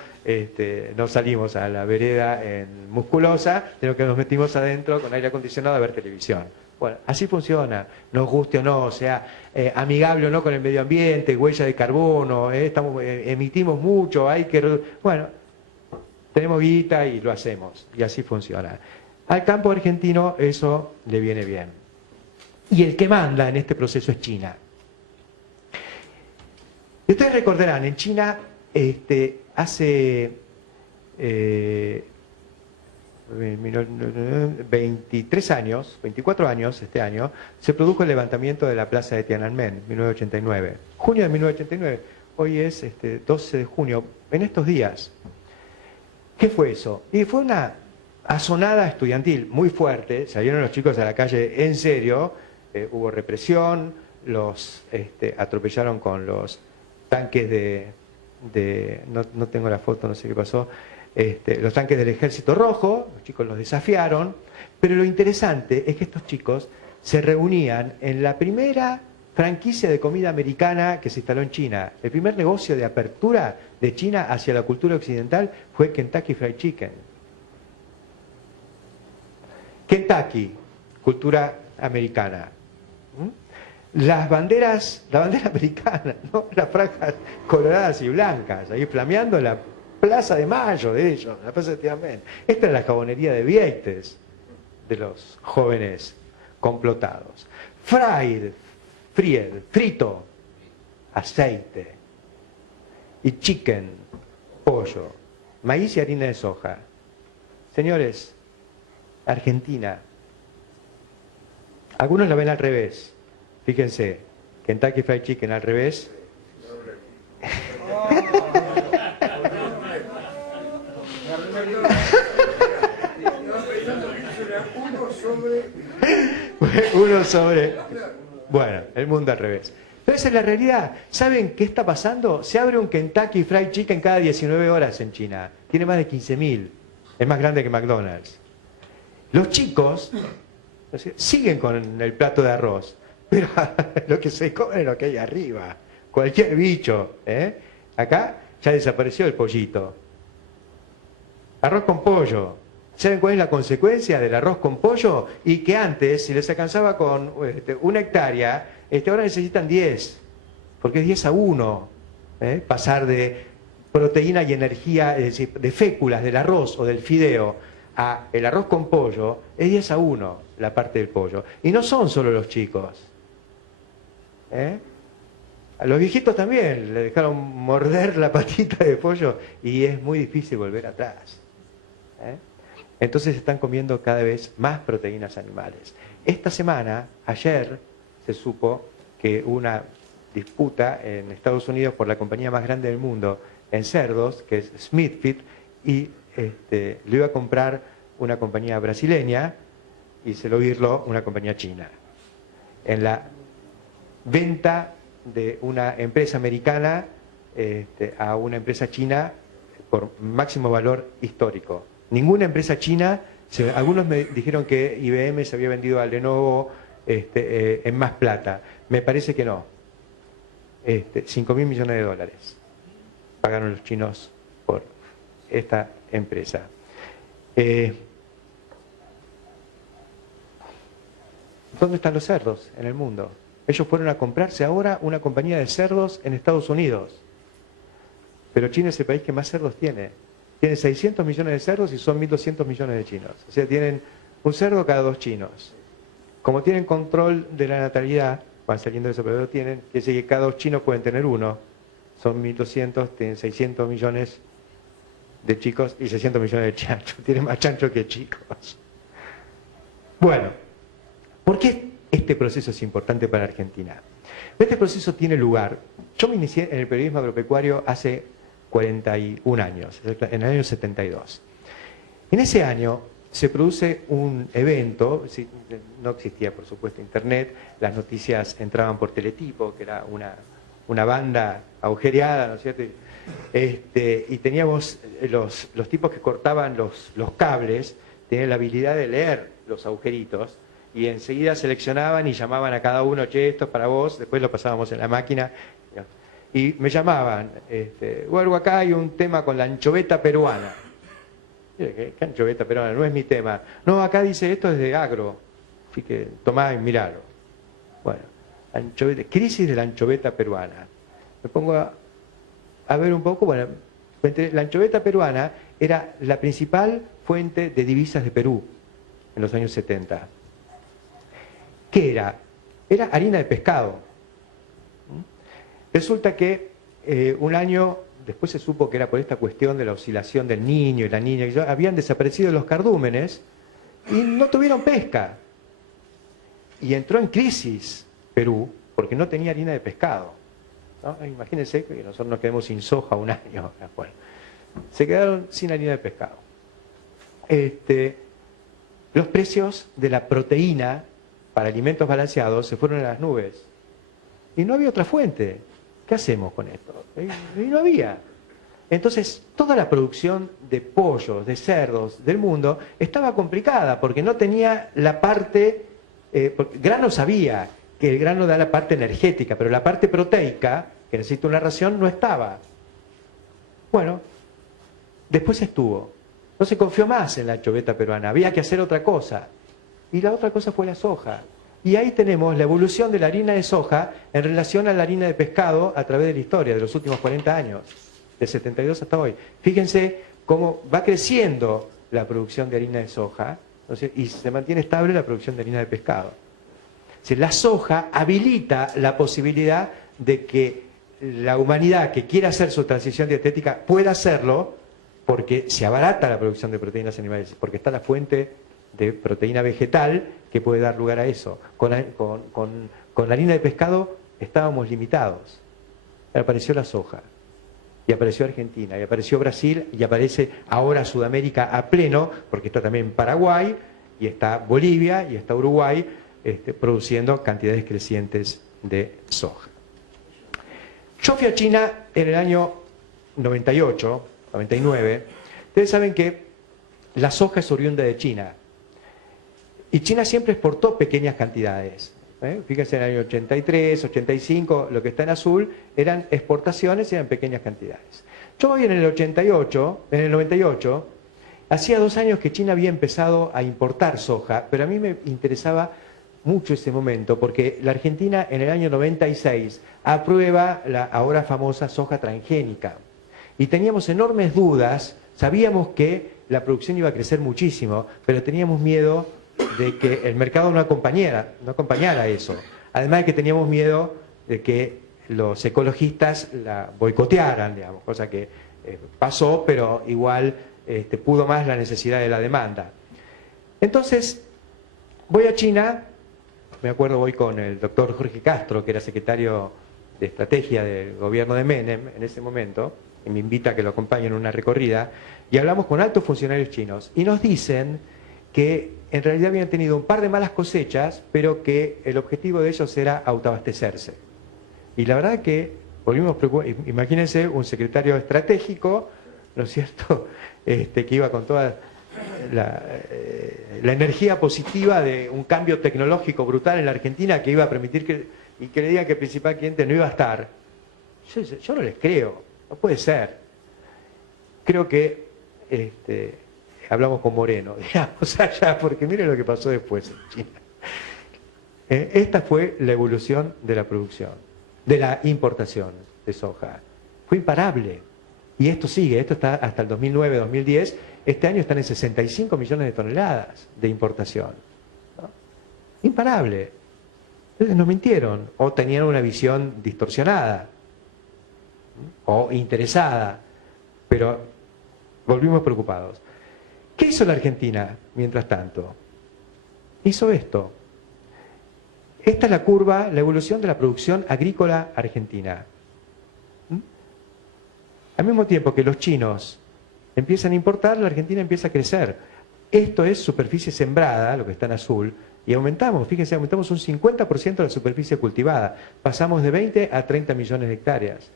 no salimos a la vereda en musculosa, sino que nos metimos adentro con aire acondicionado a ver televisión. Bueno, así funciona, nos guste o no, sea amigable o no con el medio ambiente, huella de carbono, emitimos mucho, hay que... Bueno, tenemos guita y lo hacemos, y así funciona. Al campo argentino eso le viene bien. Y el que manda en este proceso es China. Y ustedes recordarán, en China hace 23 años, 24 años este año, se produjo el levantamiento de la plaza de Tiananmen, 1989. Junio de 1989, hoy es 12 de junio, en estos días. ¿Qué fue eso? Y fue una azonada estudiantil muy fuerte, salieron los chicos a la calle en serio, hubo represión, los atropellaron con los tanques no tengo la foto, no sé qué pasó, los tanques del Ejército Rojo, los chicos los desafiaron, pero lo interesante es que estos chicos se reunían en la primera franquicia de comida americana que se instaló en China. El primer negocio de apertura de China hacia la cultura occidental fue Kentucky Fried Chicken. Kentucky, cultura americana. La bandera americana, ¿no? Las franjas coloradas y blancas, ahí flameando la Plaza de Mayo de ellos, la Plaza de Tiananmen. Esta es la jabonería de Vieites de los jóvenes complotados. Frito, aceite, y chicken, pollo, maíz y harina de soja. Señores, Argentina, algunos la ven al revés. Fíjense, Kentucky Fried Chicken al revés. Uno sobre... Bueno, el mundo al revés. Pero esa es la realidad. ¿Saben qué está pasando? Se abre un Kentucky Fried Chicken cada 19 horas en China. Tiene más de 15.000. Es más grande que McDonald's. Los chicos siguen con el plato de arroz, pero lo que se come es lo que hay arriba. Cualquier bicho. Acá ya desapareció el pollito. Arroz con pollo. ¿Saben cuál es la consecuencia del arroz con pollo? Y que antes, si les alcanzaba con 1 hectárea, ahora necesitan 10, porque es 10-1. Pasar de proteína y energía, es decir, de féculas del arroz o del fideo a el arroz con pollo, es 10-1 la parte del pollo. Y no son solo los chicos. A los viejitos también le dejaron morder la patita de pollo y es muy difícil volver atrás. Entonces están comiendo cada vez más proteínas animales. Esta semana, ayer, se supo que una disputa en Estados Unidos por la compañía más grande del mundo en cerdos, que es Smithfield, y lo iba a comprar una compañía brasileña y se lo irlo una compañía china. En la venta de una empresa americana a una empresa china por máximo valor histórico. Ninguna empresa china, algunos me dijeron que IBM se había vendido a Lenovo en más plata. Me parece que no. 5.000 millones de dólares pagaron los chinos por esta empresa. ¿Dónde están los cerdos en el mundo? Ellos fueron a comprarse ahora una compañía de cerdos en Estados Unidos. Pero China es el país que más cerdos tiene. Tienen 600 millones de cerdos y son 1.200 millones de chinos. O sea, tienen un cerdo cada 2 chinos. Como tienen control de la natalidad, van saliendo de eso, pero lo tienen, quiere decir que cada 2 chinos pueden tener uno. Son 1.200, tienen 600 millones de chicos y 600 millones de chanchos. Tienen más chanchos que chicos. Bueno, ¿por qué este proceso es importante para Argentina? Este proceso tiene lugar. Yo me inicié en el periodismo agropecuario hace 41 años, en el año 72. En ese año se produce un evento, no existía por supuesto internet, las noticias entraban por teletipo, que era una banda agujereada, ¿no es cierto? Y teníamos los tipos que cortaban los cables, tenían la habilidad de leer los agujeritos, y enseguida seleccionaban y llamaban a cada uno, che, esto es para vos, después lo pasábamos en la máquina. Y me llamaban, vuelvo acá, hay un tema con la anchoveta peruana. ¿Qué anchoveta peruana? No es mi tema. No, acá dice esto es de agro. Así que tomá y miralo. Bueno, crisis de la anchoveta peruana. Me pongo a ver un poco, bueno, la anchoveta peruana era la principal fuente de divisas de Perú en los años 70. ¿Qué era? Era harina de pescado. Resulta que un año después se supo que era por esta cuestión de la oscilación del niño y la niña, y habían desaparecido los cardúmenes y no tuvieron pesca. Y entró en crisis Perú porque no tenía harina de pescado, ¿no? Imagínense que nosotros nos quedamos sin soja un año. Bueno, se quedaron sin harina de pescado. Los precios de la proteína para alimentos balanceados se fueron a las nubes. Y no había otra fuente. ¿Qué hacemos con esto? Y no había. Entonces, toda la producción de pollos, de cerdos del mundo estaba complicada porque no tenía la parte... grano sabía que el grano da la parte energética, pero la parte proteica, que necesita una ración, no estaba. Bueno, después estuvo. No se confió más en la anchoveta peruana, había que hacer otra cosa. Y la otra cosa fue la soja. Y ahí tenemos la evolución de la harina de soja en relación a la harina de pescado a través de la historia, de los últimos 40 años, de 72 hasta hoy. Fíjense cómo va creciendo la producción de harina de soja, entonces, y se mantiene estable la producción de harina de pescado. La soja habilita la posibilidad de que la humanidad que quiera hacer su transición dietética pueda hacerlo porque se abarata la producción de proteínas animales, porque está la fuente de proteína vegetal que puede dar lugar a eso. Con la harina de pescado estábamos limitados. Apareció la soja, y apareció Argentina, y apareció Brasil, y aparece ahora Sudamérica a pleno, porque está también Paraguay, y está Bolivia, y está Uruguay, produciendo cantidades crecientes de soja. Yo fui a China en el año 98, 99. Ustedes saben que la soja es oriunda de China. Y China siempre exportó pequeñas cantidades. Fíjense, en el año 83, 85, lo que está en azul, eran exportaciones y eran pequeñas cantidades. Yo voy en el 98, hacía 2 años que China había empezado a importar soja, pero a mí me interesaba mucho ese momento, porque la Argentina en el año 96 aprueba la ahora famosa soja transgénica. Y teníamos enormes dudas, sabíamos que la producción iba a crecer muchísimo, pero teníamos miedo de que el mercado no acompañara eso. Además de que teníamos miedo de que los ecologistas la boicotearan, digamos, cosa que pasó, pero igual pudo más la necesidad de la demanda. Entonces, voy a China, me acuerdo, voy con el doctor Jorge Castro, que era secretario de estrategia del gobierno de Menem en ese momento, y me invita a que lo acompañe en una recorrida, y hablamos con altos funcionarios chinos, y nos dicen que en realidad habían tenido un par de malas cosechas, pero que el objetivo de ellos era autoabastecerse. Y la verdad que volvimos preocupados. Imagínense un secretario estratégico, ¿no es cierto?, que iba con toda la energía positiva de un cambio tecnológico brutal en la Argentina que iba a permitir que le digan que el principal cliente no iba a estar. Yo no les creo, no puede ser. Creo que hablamos con Moreno, digamos, allá, porque miren lo que pasó después en China. Esta fue la evolución de la producción, de la importación de soja. Fue imparable. Y esto sigue, esto está hasta el 2009, 2010. Este año están en 65 millones de toneladas de importación, ¿no? Imparable. Entonces nos mintieron, o tenían una visión distorsionada, o interesada, pero volvimos preocupados. ¿Qué hizo la Argentina mientras tanto? Hizo esto. Esta es la curva, la evolución de la producción agrícola argentina. Al mismo tiempo que los chinos empiezan a importar, la Argentina empieza a crecer. Esto es superficie sembrada, lo que está en azul, y aumentamos, fíjense, aumentamos un 50% de la superficie cultivada. Pasamos de 20 a 30 millones de hectáreas.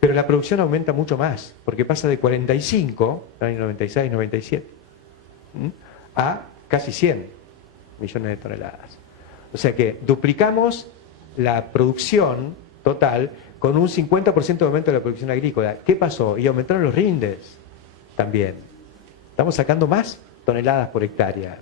Pero la producción aumenta mucho más, porque pasa de 45, en el año 96, 97, a casi 100 millones de toneladas. O sea que duplicamos la producción total con un 50% de aumento de la producción agrícola. ¿Qué pasó? Y aumentaron los rindes también. Estamos sacando más toneladas por hectárea.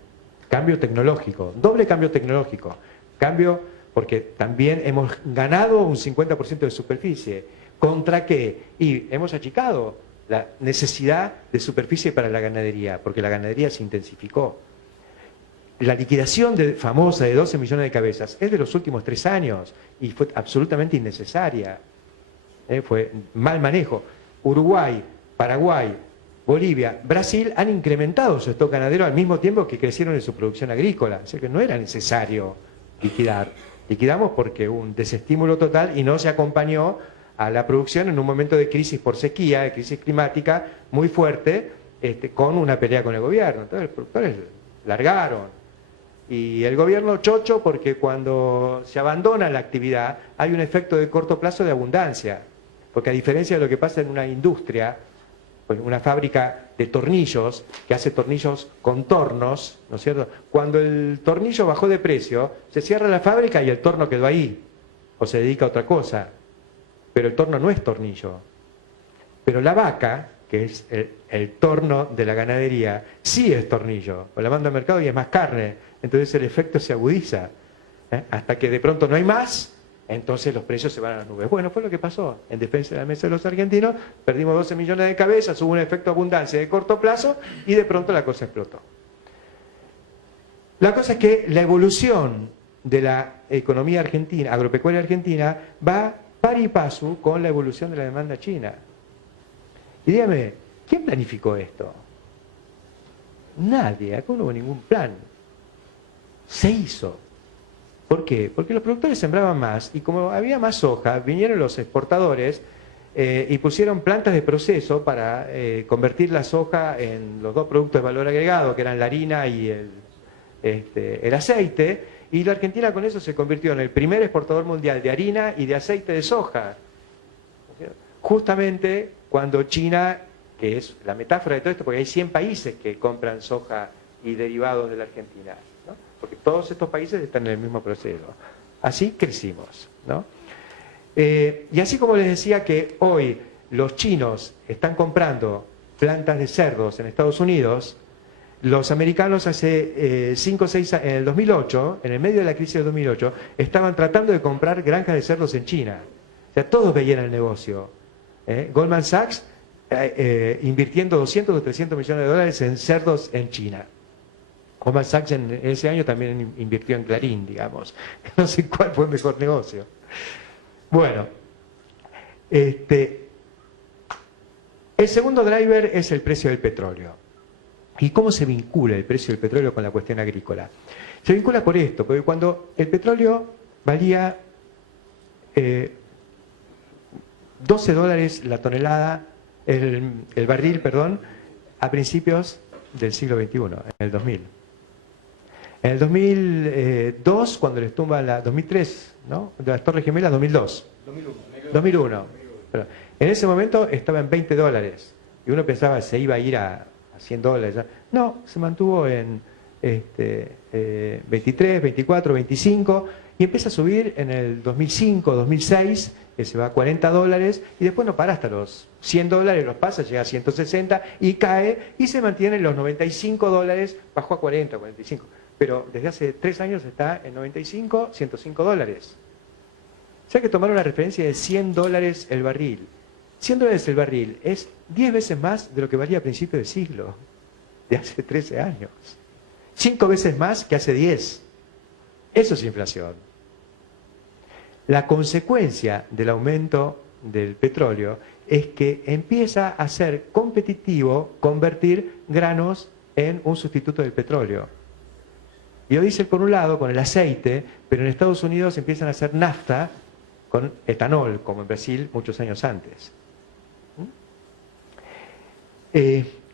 Cambio tecnológico, doble cambio tecnológico. Cambio porque también hemos ganado un 50% de superficie. ¿Contra qué? Y hemos achicado la necesidad de superficie para la ganadería, porque la ganadería se intensificó. La liquidación famosa de 12 millones de cabezas es de los últimos 3 años y fue absolutamente innecesaria. Fue mal manejo. Uruguay, Paraguay, Bolivia, Brasil han incrementado su stock ganadero al mismo tiempo que crecieron en su producción agrícola. O sea que no era necesario liquidar. Liquidamos porque hubo un desestímulo total y no se acompañó a la producción en un momento de crisis por sequía, de crisis climática muy fuerte, con una pelea con el gobierno. Entonces los productores largaron. Y el gobierno chocho porque cuando se abandona la actividad hay un efecto de corto plazo de abundancia. Porque a diferencia de lo que pasa en una industria, pues una fábrica de tornillos, que hace tornillos con tornos, ¿no es cierto? Cuando el tornillo bajó de precio, se cierra la fábrica y el torno quedó ahí, o se dedica a otra cosa. Pero el torno no es tornillo. Pero la vaca, que es el torno de la ganadería, sí es tornillo, o la manda al mercado y es más carne. Entonces el efecto se agudiza, hasta que de pronto no hay más, entonces los precios se van a las nubes. Bueno, fue lo que pasó en defensa de la mesa de los argentinos, perdimos 12 millones de cabezas, hubo un efecto de abundancia de corto plazo y de pronto la cosa explotó. La cosa es que la evolución de la economía argentina, agropecuaria argentina, va pari passu con la evolución de la demanda china. Y dígame, ¿quién planificó esto? Nadie, acá no hubo ningún plan. Se hizo. ¿Por qué? Porque los productores sembraban más y como había más soja, vinieron los exportadores y pusieron plantas de proceso para convertir la soja en los dos productos de valor agregado, que eran la harina y el aceite, y la Argentina con eso se convirtió en el primer exportador mundial de harina y de aceite de soja. Justamente cuando China, que es la metáfora de todo esto, porque hay 100 países que compran soja y derivados de la Argentina, ¿no? Porque todos estos países están en el mismo proceso. Así crecimos, ¿no? Y así como les decía que hoy los chinos están comprando plantas de cerdos en Estados Unidos, los americanos hace 5 o 6 años, en el 2008, en el medio de la crisis del 2008, estaban tratando de comprar granjas de cerdos en China. O sea, todos veían el negocio. Goldman Sachs invirtiendo 200 o 300 millones de dólares en cerdos en China. Goldman Sachs en ese año también invirtió en Clarín, digamos. No sé cuál fue el mejor negocio. Bueno, el segundo driver es el precio del petróleo. ¿Y cómo se vincula el precio del petróleo con la cuestión agrícola? Se vincula por esto, porque cuando el petróleo valía $12 la tonelada, el barril, perdón, a principios del siglo XXI, en el 2000. En el 2002, cuando les tumba la 2003, ¿no? De las Torres Gemelas, 2002. 2001. Pero en ese momento estaba en $20 y uno pensaba que se iba a ir a $100. No, se mantuvo en 23, 24, 25 y empieza a subir en el 2005, 2006, que se va a $40 y después no para hasta los $100, los pasa, llega a 160 y cae y se mantiene en los $95, bajó a 40, 45. Pero desde hace 3 años está en 95, $105. O sea que tomar una referencia de $100 el barril. $100 el barril es 10 veces más de lo que valía a principios de siglo, de hace 13 años. 5 veces más que hace 10. Eso es inflación. La consecuencia del aumento del petróleo es que empieza a ser competitivo convertir granos en un sustituto del petróleo. Biodiesel por un lado, con el aceite, pero en Estados Unidos empiezan a hacer nafta con etanol, como en Brasil muchos años antes.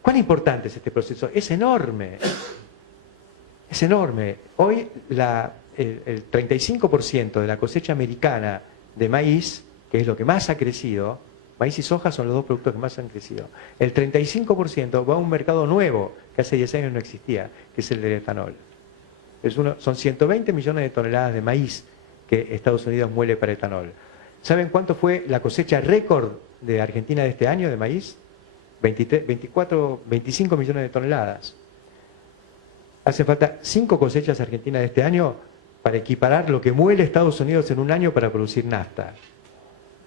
¿Cuán importante es este proceso? Es enorme. Es enorme. Hoy el 35% de la cosecha americana de maíz, que es lo que más ha crecido, maíz y soja son los dos productos que más han crecido, el 35% va a un mercado nuevo que hace 10 años no existía, que es el del etanol. Son 120 millones de toneladas de maíz que Estados Unidos muele para etanol. ¿Saben cuánto fue la cosecha récord de Argentina de este año de maíz? 25 millones de toneladas. Hace falta 5 cosechas argentinas de este año para equiparar lo que muele Estados Unidos en un año para producir nafta,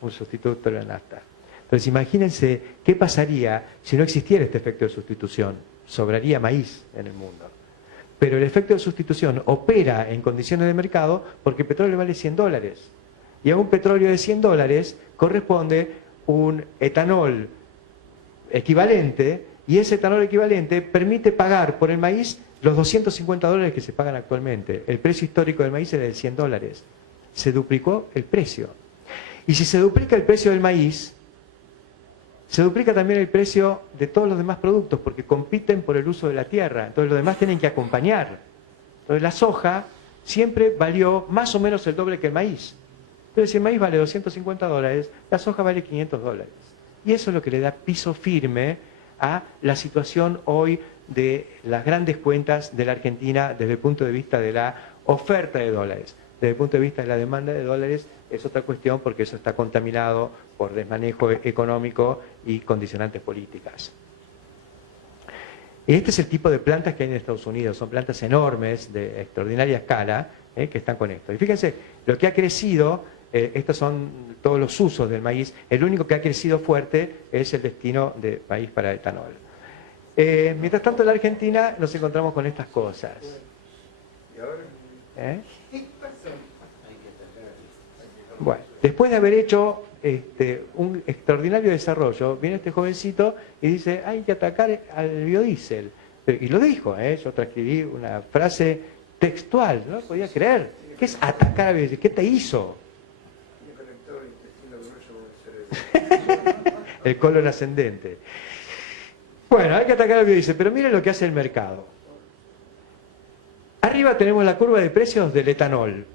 un sustituto de la nafta. Entonces imagínense qué pasaría si no existiera este efecto de sustitución. Sobraría maíz en el mundo. Pero el efecto de sustitución opera en condiciones de mercado porque el petróleo vale $100. Y a un petróleo de $100 corresponde un etanol equivalente, y ese etanol equivalente permite pagar por el maíz los $250 que se pagan actualmente. El precio histórico del maíz era de $100. Se duplicó el precio. Y si se duplica el precio del maíz, se duplica también el precio de todos los demás productos, porque compiten por el uso de la tierra. Entonces los demás tienen que acompañar. Entonces la soja siempre valió más o menos el doble que el maíz. Entonces si el maíz vale $250, la soja vale $500. Y eso es lo que le da piso firme a la situación hoy de las grandes cuentas de la Argentina desde el punto de vista de la oferta de dólares. Desde el punto de vista de la demanda de dólares es otra cuestión, porque eso está contaminado por desmanejo económico y condicionantes políticas. Este es el tipo de plantas que hay en Estados Unidos. Son plantas enormes, de extraordinaria escala, que están con esto. Y fíjense, lo que ha crecido, estos son todos los usos del maíz. El único que ha crecido fuerte es el destino de maíz para etanol. Mientras tanto, en la Argentina nos encontramos con estas cosas. Bueno, después de haber hecho un extraordinario desarrollo, viene este jovencito y dice, hay que atacar al biodiesel. Y lo dijo, yo transcribí una frase textual, no lo podía creer. ¿Qué es atacar al biodiesel? ¿Qué te hizo? El colon ascendente. Bueno, hay que atacar al biodiesel, pero miren lo que hace el mercado. Arriba tenemos la curva de precios del etanol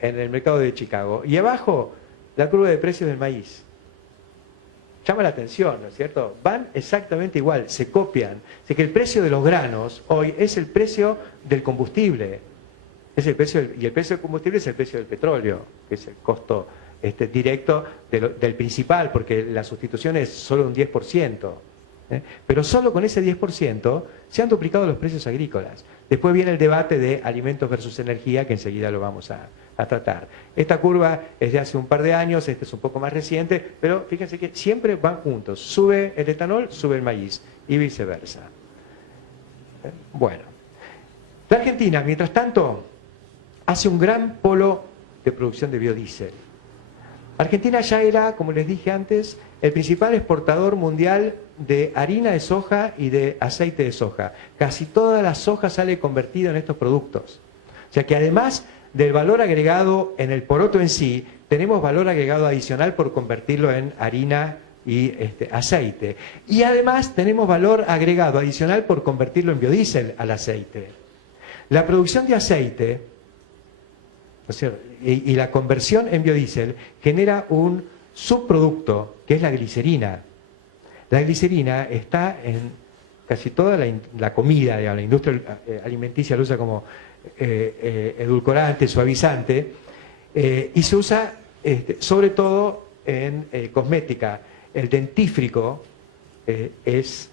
en el mercado de Chicago, y abajo la curva de precios del maíz. Llama la atención, ¿no es cierto? Van exactamente igual, se copian. Así que el precio de los granos hoy es el precio del combustible. Es el precio y el precio del combustible es el precio del petróleo, que es el costo directo del principal, porque la sustitución es solo un 10%. Pero solo con ese 10% se han duplicado los precios agrícolas. Después viene el debate de alimentos versus energía, que enseguida lo vamos a tratar. Esta curva es de hace un par de años, este es un poco más reciente, pero fíjense que siempre van juntos. Sube el etanol, sube el maíz, y viceversa. Bueno, la Argentina, mientras tanto, hace un gran polo de producción de biodiesel. Argentina ya era, como les dije antes, el principal exportador mundial de harina de soja y de aceite de soja. Casi toda la soja sale convertida en estos productos. O sea que además del valor agregado en el poroto en sí, tenemos valor agregado adicional por convertirlo en harina y aceite. Y además tenemos valor agregado adicional por convertirlo en biodiesel al aceite. La producción de aceite, o sea, y la conversión en biodiesel genera un subproducto que es la glicerina. La glicerina está en casi toda la comida, digamos, la industria alimenticia lo usa como edulcorante, suavizante, y se usa sobre todo en cosmética. El dentífrico es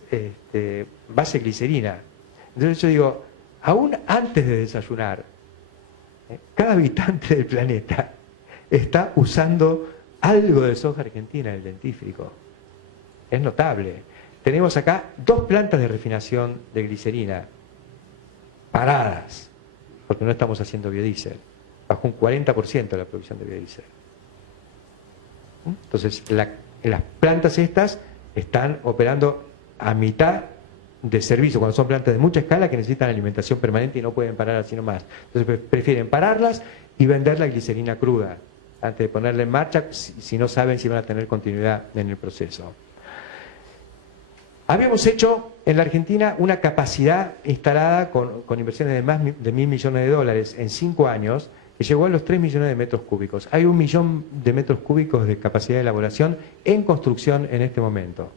base glicerina. Entonces yo digo, aún antes de desayunar, cada habitante del planeta está usando algo de soja argentina en el dentífrico. Es notable. Tenemos acá 2 plantas de refinación de glicerina paradas, porque no estamos haciendo biodiesel. Bajó un 40% de la producción de biodiesel. Entonces, las plantas estas están operando a mitad de servicio, cuando son plantas de mucha escala que necesitan alimentación permanente y no pueden parar así nomás. Entonces prefieren pararlas y vender la glicerina cruda antes de ponerla en marcha, si no saben si van a tener continuidad en el proceso. Habíamos hecho en la Argentina una capacidad instalada con inversiones de más de $1.000 millones en 5 años, que llegó a los 3 millones de metros cúbicos. Hay 1 millón de metros cúbicos de capacidad de elaboración en construcción en este momento.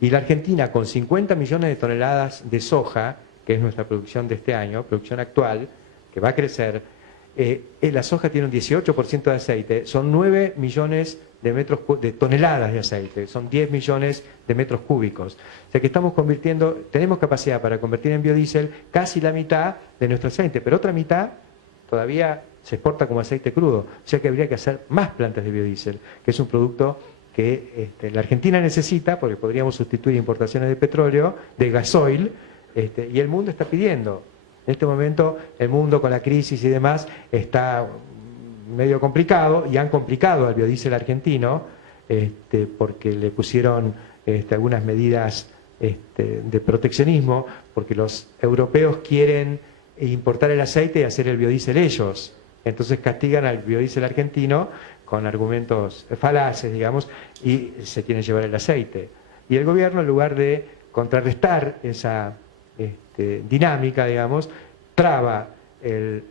Y la Argentina, con 50 millones de toneladas de soja, que es nuestra producción de este año, producción actual, que va a crecer, La soja tiene un 18% de aceite, son 9 millones de toneladas de aceite, son 10 millones de metros cúbicos. O sea que estamos convirtiendo, tenemos capacidad para convertir en biodiesel casi la mitad de nuestro aceite, pero otra mitad todavía se exporta como aceite crudo. O sea que habría que hacer más plantas de biodiesel, que es un producto que la Argentina necesita, porque podríamos sustituir importaciones de petróleo, de gasoil, y el mundo está pidiendo. En este momento el mundo con la crisis y demás está medio complicado y han complicado al biodiesel argentino porque le pusieron algunas medidas de proteccionismo, porque los europeos quieren importar el aceite y hacer el biodiesel ellos. Entonces castigan al biodiesel argentino con argumentos falaces, digamos, y se quieren llevar el aceite. Y el gobierno, en lugar de contrarrestar esa dinámica, digamos, traba el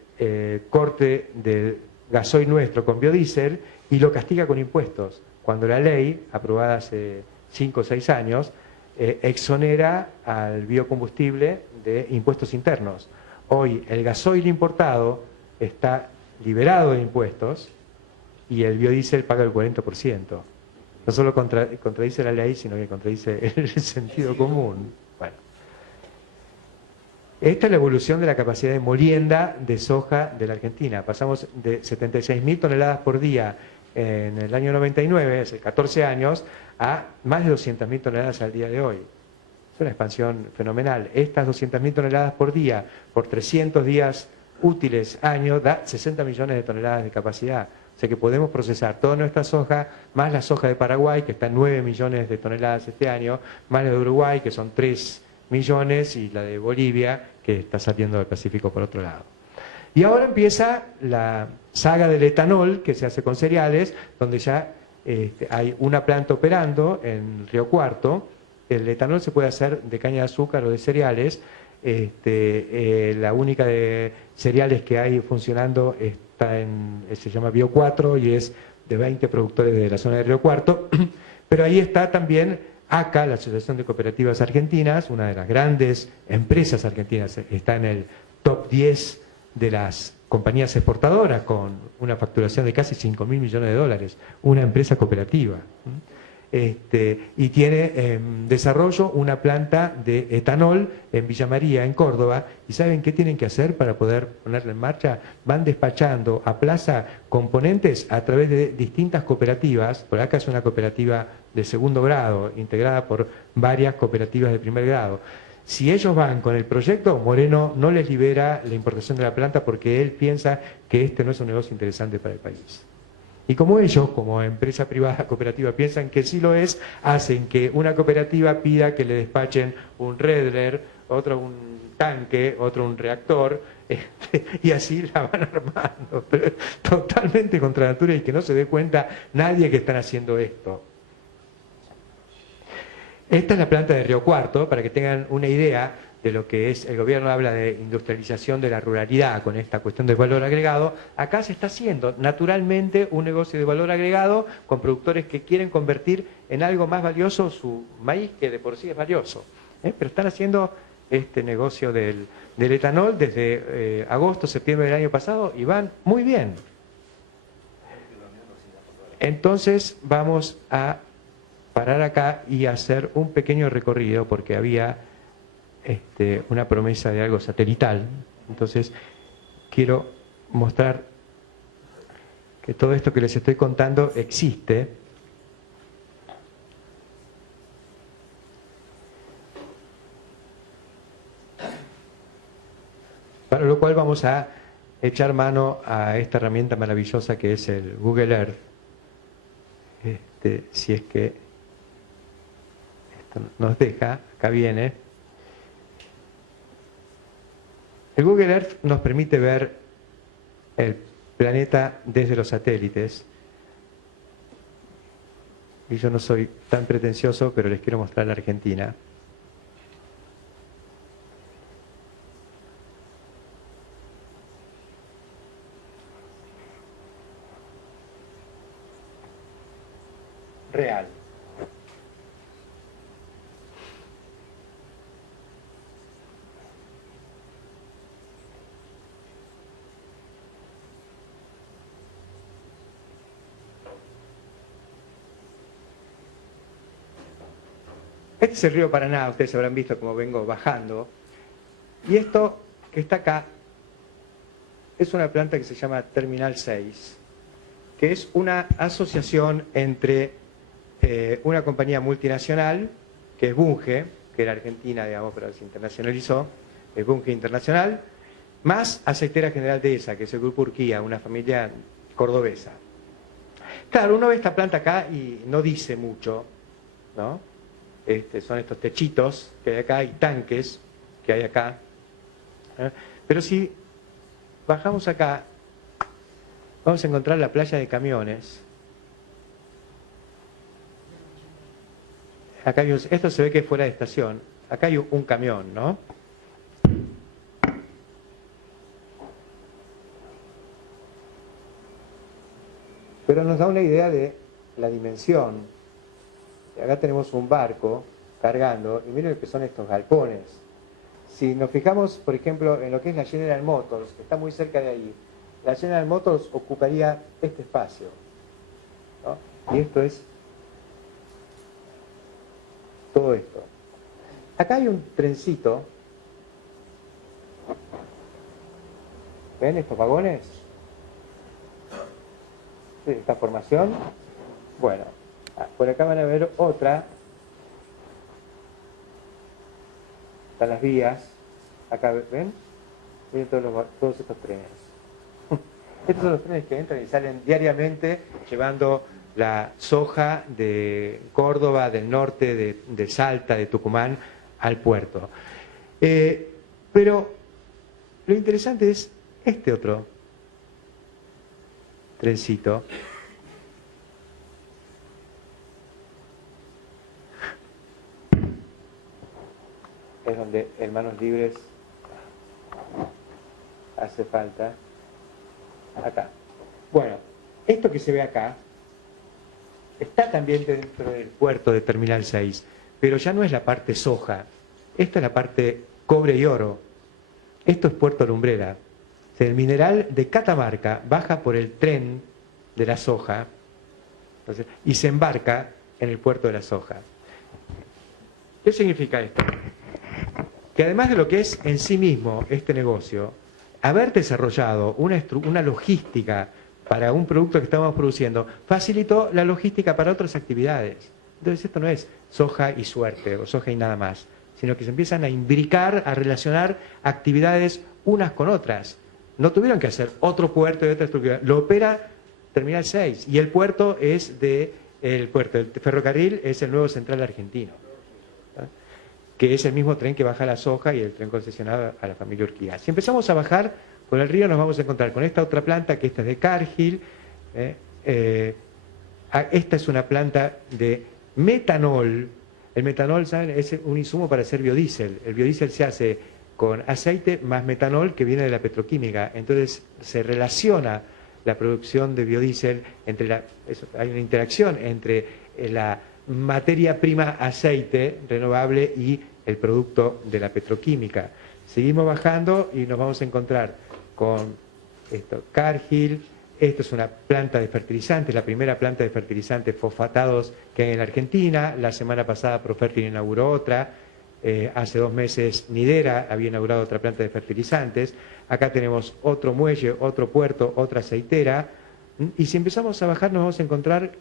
corte del gasoil nuestro con biodiesel y lo castiga con impuestos, cuando la ley, aprobada hace 5 o 6 años, exonera al biocombustible de impuestos internos. Hoy el gasoil importado está liberado de impuestos y el biodiesel paga el 40%. No solo contradice la ley, sino que contradice el sentido común. Bueno. Esta es la evolución de la capacidad de molienda de soja de la Argentina. Pasamos de 76.000 toneladas por día en el año 99, hace 14 años, a más de 200.000 toneladas al día de hoy. Es una expansión fenomenal. Estas 200.000 toneladas por día, por 300 días útiles año, da 60 millones de toneladas de capacidad. O sea que podemos procesar toda nuestra soja, más la soja de Paraguay, que está en 9 millones de toneladas este año, más la de Uruguay, que son 3 millones, y la de Bolivia, que está saliendo del Pacífico por otro lado. Y ahora empieza la saga del etanol, que se hace con cereales, donde ya hay una planta operando en Río Cuarto. El etanol se puede hacer de caña de azúcar o de cereales. La única de cereales que hay funcionando se llama Bio 4 y es de 20 productores de la zona de Río Cuarto. Pero ahí está también ACA, la Asociación de Cooperativas Argentinas, una de las grandes empresas argentinas, está en el top 10 de las compañías exportadoras con una facturación de casi 5.000 millones de dólares, una empresa cooperativa. Y tiene en desarrollo una planta de etanol en Villa María, en Córdoba, y ¿saben qué tienen que hacer para poder ponerla en marcha? Van despachando a plaza componentes a través de distintas cooperativas. Por acá es una cooperativa de segundo grado, integrada por varias cooperativas de primer grado. Si ellos van con el proyecto, Moreno no les libera la importación de la planta porque él piensa que este no es un negocio interesante para el país. Y como ellos, como empresa privada cooperativa, piensan que sí lo es, hacen que una cooperativa pida que le despachen un Redler, otro un tanque, otro un reactor, y así la van armando. Pero es totalmente contra natura y que no se dé cuenta nadie que están haciendo esto. Esta es la planta de Río Cuarto, para que tengan una idea de lo que es. El gobierno habla de industrialización de la ruralidad con esta cuestión del valor agregado. Acá se está haciendo naturalmente un negocio de valor agregado con productores que quieren convertir en algo más valioso su maíz, que de por sí es valioso. Pero están haciendo este negocio del etanol desde agosto, septiembre del año pasado y van muy bien. Entonces vamos a parar acá y hacer un pequeño recorrido porque había una promesa de algo satelital. Entonces quiero mostrar que todo esto que les estoy contando existe. Para lo cual vamos a echar mano a esta herramienta maravillosa que es el Google Earth. Si es que esto nos deja, acá viene. El Google Earth nos permite ver el planeta desde los satélites. Y yo no soy tan pretencioso, pero les quiero mostrar la Argentina. Real. Este es el río Paraná, ustedes habrán visto cómo vengo bajando. Y esto que está acá es una planta que se llama Terminal 6, que es una asociación entre una compañía multinacional, que es Bunge, que era argentina, digamos, pero se internacionalizó, es Bunge Internacional, más Aceitera General Dehesa, que es el Grupo Urquía, una familia cordobesa. Claro, uno ve esta planta acá y no dice mucho, ¿no? Son estos techitos que hay acá y tanques que hay acá. Pero si bajamos acá, vamos a encontrar la playa de camiones. Acá hay esto se ve que es fuera de estación. Acá hay un camión, ¿no? Pero nos da una idea de la dimensión. Acá tenemos un barco cargando, y miren lo que son estos galpones. Si nos fijamos, por ejemplo, en lo que es la General Motors, que está muy cerca de ahí, la General Motors ocuparía este espacio, ¿no? Y esto es todo esto. Acá hay un trencito. ¿Ven estos vagones? Esta formación. Bueno, por acá van a ver otra. Están las vías. Acá, ¿ven? Miren todos estos trenes. Estos son los trenes que entran y salen diariamente llevando la soja de Córdoba, del norte, de Salta, de Tucumán, al puerto. Pero lo interesante es este otro trencito. Es donde en manos libres hace falta. Acá. Bueno, esto que se ve acá está también dentro del puerto de Terminal 6, pero ya no es la parte soja, esta es la parte cobre y oro. Esto es Puerto Lumbrera. El mineral de Catamarca baja por el tren de la soja, entonces, y se embarca en el puerto de la soja. ¿Qué significa esto? Que además de lo que es en sí mismo este negocio, haber desarrollado una logística para un producto que estamos produciendo, facilitó la logística para otras actividades. Entonces esto no es soja y suerte, o soja y nada más, sino que se empiezan a imbricar, a relacionar actividades unas con otras. No tuvieron que hacer otro puerto y otra estructura, lo opera Terminal 6, y el puerto es el ferrocarril es el nuevo Central Argentino, ¿no? Que es el mismo tren que baja la soja y el tren concesionado a la familia Urquía. Si empezamos a bajar por el río, nos vamos a encontrar con esta otra planta, que esta es de Cargill. Esta es una planta de metanol. El metanol, ¿saben?, es un insumo para hacer biodiesel. El biodiesel se hace con aceite más metanol que viene de la petroquímica. Entonces se relaciona la producción de biodiesel hay una interacción entre la materia prima aceite renovable y el producto de la petroquímica. Seguimos bajando y nos vamos a encontrar con esto, Cargill. Esto es una planta de fertilizantes, la primera planta de fertilizantes fosfatados que hay en la Argentina. La semana pasada Profertil inauguró otra. Hace 2 meses Nidera había inaugurado otra planta de fertilizantes. Acá tenemos otro muelle, otro puerto, otra aceitera. Y si empezamos a bajar nos vamos a encontrar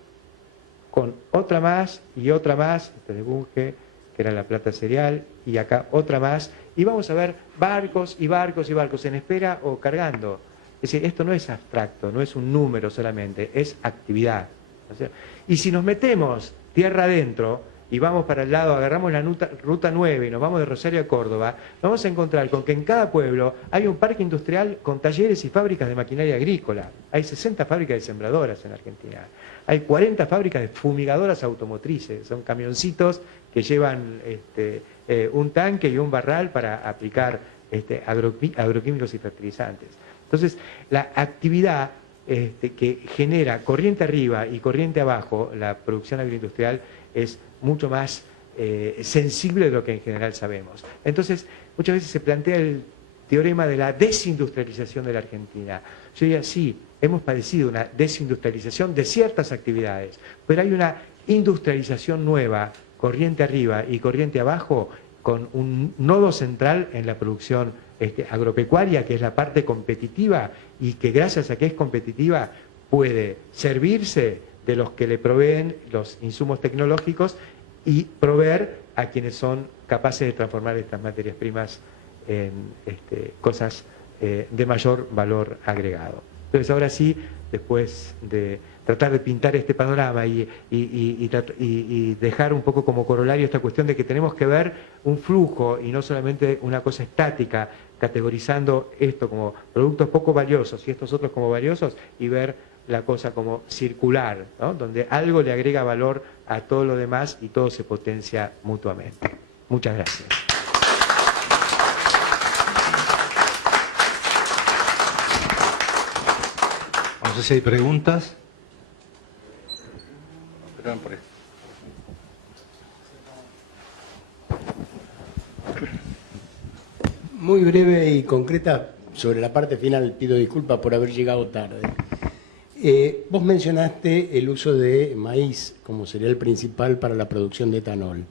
con otra más y otra más. Esta de Bunge, que era la plata cereal, y acá otra más. Y vamos a ver barcos y barcos y barcos en espera o cargando. Es decir, esto no es abstracto, no es un número solamente, es actividad. O sea, y si nos metemos tierra adentro y vamos para el lado, agarramos la ruta 9 y nos vamos de Rosario a Córdoba, nos vamos a encontrar con que en cada pueblo hay un parque industrial con talleres y fábricas de maquinaria agrícola. Hay 60 fábricas de sembradoras en Argentina. Hay 40 fábricas de fumigadoras automotrices. Son camioncitos que llevan un tanque y un barral para aplicar agroquímicos y fertilizantes. Entonces, la actividad que genera corriente arriba y corriente abajo, la producción agroindustrial, es mucho más sensible de lo que en general sabemos. Entonces, muchas veces se plantea el teorema de la desindustrialización de la Argentina. Yo diría, sí, hemos padecido una desindustrialización de ciertas actividades, pero hay una industrialización nueva corriente arriba y corriente abajo, con un nodo central en la producción agropecuaria, que es la parte competitiva, y que gracias a que es competitiva puede servirse de los que le proveen los insumos tecnológicos y proveer a quienes son capaces de transformar estas materias primas en cosas de mayor valor agregado. Entonces ahora sí, después de tratar de pintar este panorama y dejar un poco como corolario esta cuestión de que tenemos que ver un flujo y no solamente una cosa estática, categorizando esto como productos poco valiosos y estos otros como valiosos, y ver la cosa como circular, ¿no? Donde algo le agrega valor a todo lo demás y todo se potencia mutuamente. Muchas gracias. No sé si hay preguntas. Perdón por esto. Muy breve y concreta sobre la parte final, pido disculpas por haber llegado tarde. Vos mencionaste el uso de maíz como cereal principal para la producción de etanol.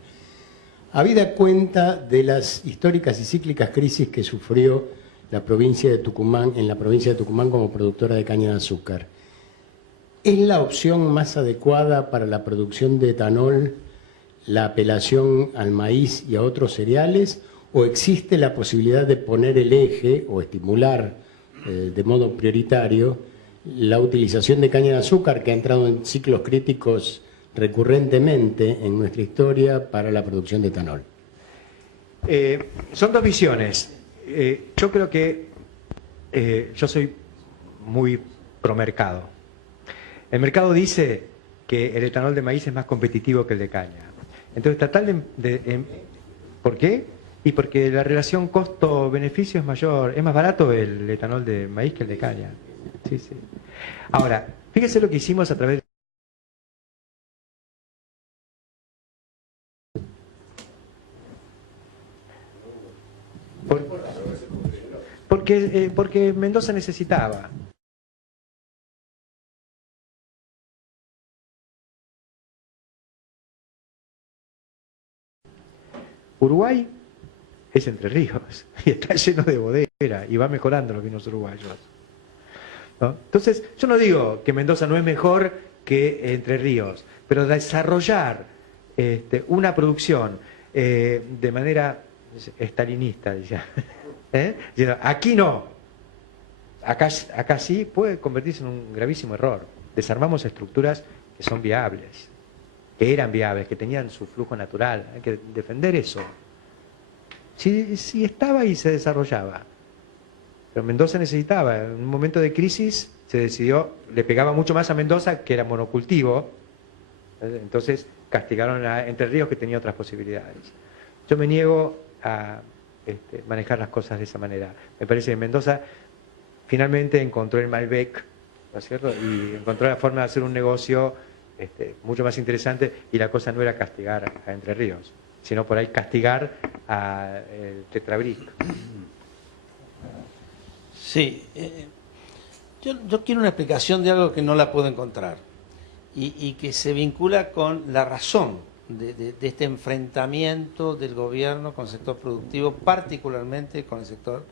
Habida cuenta de las históricas y cíclicas crisis que sufrió la provincia de Tucumán, en la provincia de Tucumán como productora de caña de azúcar, ¿es la opción más adecuada para la producción de etanol la apelación al maíz y a otros cereales, o existe la posibilidad de poner el eje o estimular de modo prioritario la utilización de caña de azúcar, que ha entrado en ciclos críticos recurrentemente en nuestra historia para la producción de etanol? Son dos visiones. Yo creo que yo soy muy pro mercado. El mercado dice que el etanol de maíz es más competitivo que el de caña. Entonces, tratar ¿por qué? Y porque la relación costo-beneficio es mayor, es más barato el etanol de maíz que el de caña. Sí, sí. Ahora, fíjese lo que hicimos a través de... Porque Mendoza necesitaba. Uruguay es Entre Ríos y está lleno de bodega y va mejorando los vinos uruguayos, ¿no? Entonces, yo no digo que Mendoza no es mejor que Entre Ríos, pero desarrollar una producción de manera estalinista, decía, aquí no, acá sí, puede convertirse en un gravísimo error. Desarmamos estructuras que son viables, que eran viables, que tenían su flujo natural. Hay que defender eso. Sí estaba y se desarrollaba. Pero Mendoza necesitaba, en un momento de crisis se decidió, le pegaba mucho más a Mendoza, que era monocultivo, entonces castigaron a Entre Ríos, que tenía otras posibilidades. Yo me niego a manejar las cosas de esa manera. Me parece que Mendoza finalmente encontró el Malbec, ¿no es cierto? Y encontró la forma de hacer un negocio mucho más interesante, y la cosa no era castigar a Entre Ríos, sino por ahí castigar a Tetrabric. Sí, yo quiero una explicación de algo que no la puedo encontrar y que se vincula con la razón de este enfrentamiento del gobierno con el sector productivo, particularmente con el sector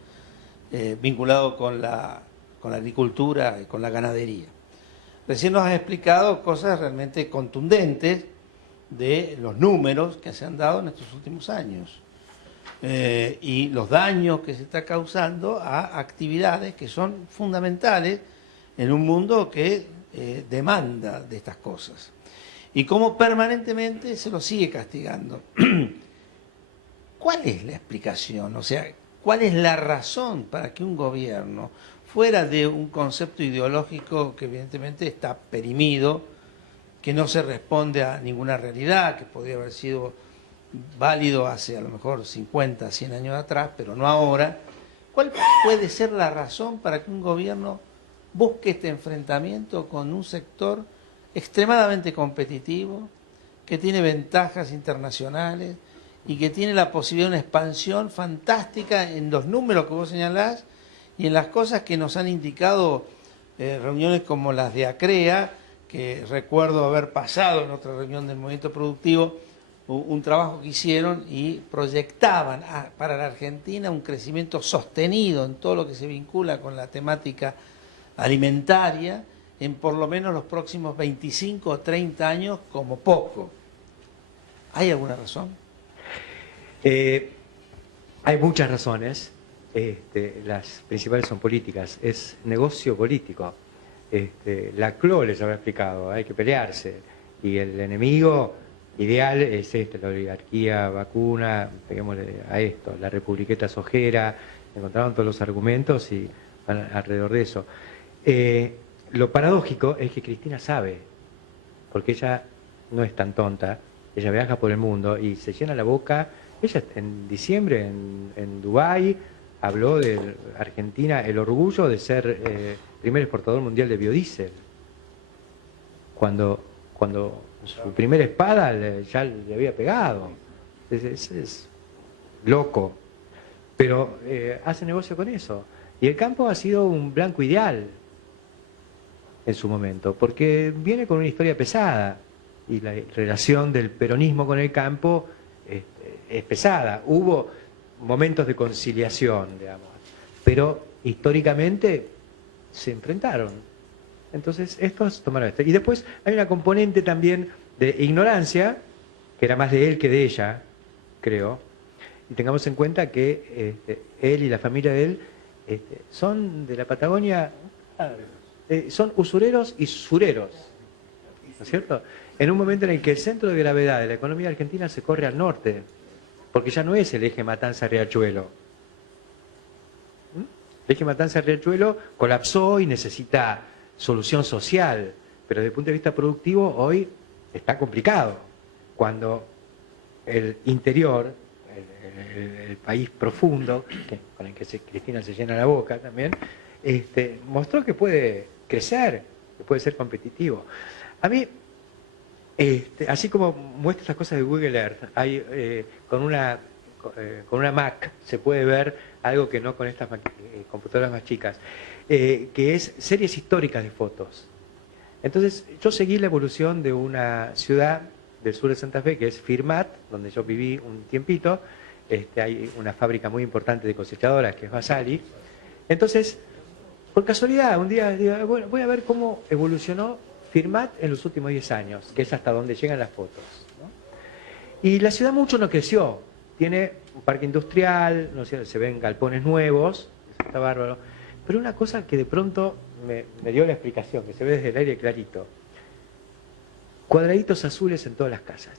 vinculado con la agricultura y con la ganadería. Recién nos has explicado cosas realmente contundentes de los números que se han dado en estos últimos años y los daños que se está causando a actividades que son fundamentales en un mundo que demanda de estas cosas. Y cómo permanentemente se lo sigue castigando. ¿Cuál es la explicación? O sea, ¿cuál es la razón para que un gobierno, fuera de un concepto ideológico que evidentemente está perimido, que no se responde a ninguna realidad, que podría haber sido válido hace a lo mejor 50, 100 años atrás, pero no ahora, ¿cuál puede ser la razón para que un gobierno busque este enfrentamiento con un sector extremadamente competitivo, que tiene ventajas internacionales y que tiene la posibilidad de una expansión fantástica en los números que vos señalás y en las cosas que nos han indicado reuniones como las de ACREA, que recuerdo haber pasado en otra reunión del movimiento productivo, un trabajo que hicieron y proyectaban para la Argentina un crecimiento sostenido en todo lo que se vincula con la temática alimentaria en por lo menos los próximos 25 o 30 años como poco. ¿Hay alguna razón? Hay muchas razones. Las principales son políticas. Es negocio político. La CLO les habrá explicado, hay que pelearse. Y el enemigo ideal es la oligarquía vacuna, peguémosle a esto, la republiqueta sojera, encontraron todos los argumentos y van alrededor de eso. Lo paradójico es que Cristina sabe, porque ella no es tan tonta, ella viaja por el mundo y se llena la boca. Ella en diciembre en Dubái habló de Argentina, el orgullo de ser primer exportador mundial de biodiesel, cuando su primera espada ya le había pegado. Es loco, pero hace negocio con eso. Y el campo ha sido un blanco ideal en su momento, porque viene con una historia pesada y la relación del peronismo con el campo es pesada. Hubo momentos de conciliación, digamos, pero históricamente se enfrentaron. Entonces estos tomaron esto. Y después hay una componente también de ignorancia, que era más de él que de ella, creo. Y tengamos en cuenta que él y la familia de él son de la Patagonia, son usureros y sureros, ¿no es cierto? En un momento en el que el centro de gravedad de la economía argentina se corre al norte, porque ya no es el eje Matanza-Riachuelo. El eje Matanza-Riachuelo colapsó y necesita solución social, pero desde el punto de vista productivo hoy está complicado. Cuando el interior, el país profundo, con el que Cristina se llena la boca también, mostró que puede crecer, que puede ser competitivo. A mí, así como muestra estas cosas de Google Earth, hay, con una Mac se puede ver algo que no con estas computadoras más chicas, que es series históricas de fotos. Entonces, yo seguí la evolución de una ciudad del sur de Santa Fe, que es Firmat, donde yo viví un tiempito. Hay una fábrica muy importante de cosechadoras, que es Basali. Entonces, por casualidad, un día digo, bueno, voy a ver cómo evolucionó Firmat en los últimos 10 años, que es hasta donde llegan las fotos, ¿no? Y la ciudad mucho no creció. Tiene un parque industrial, no sé, se ven galpones nuevos, eso está bárbaro. Pero una cosa que de pronto me dio la explicación, que se ve desde el aire clarito. Cuadraditos azules en todas las casas.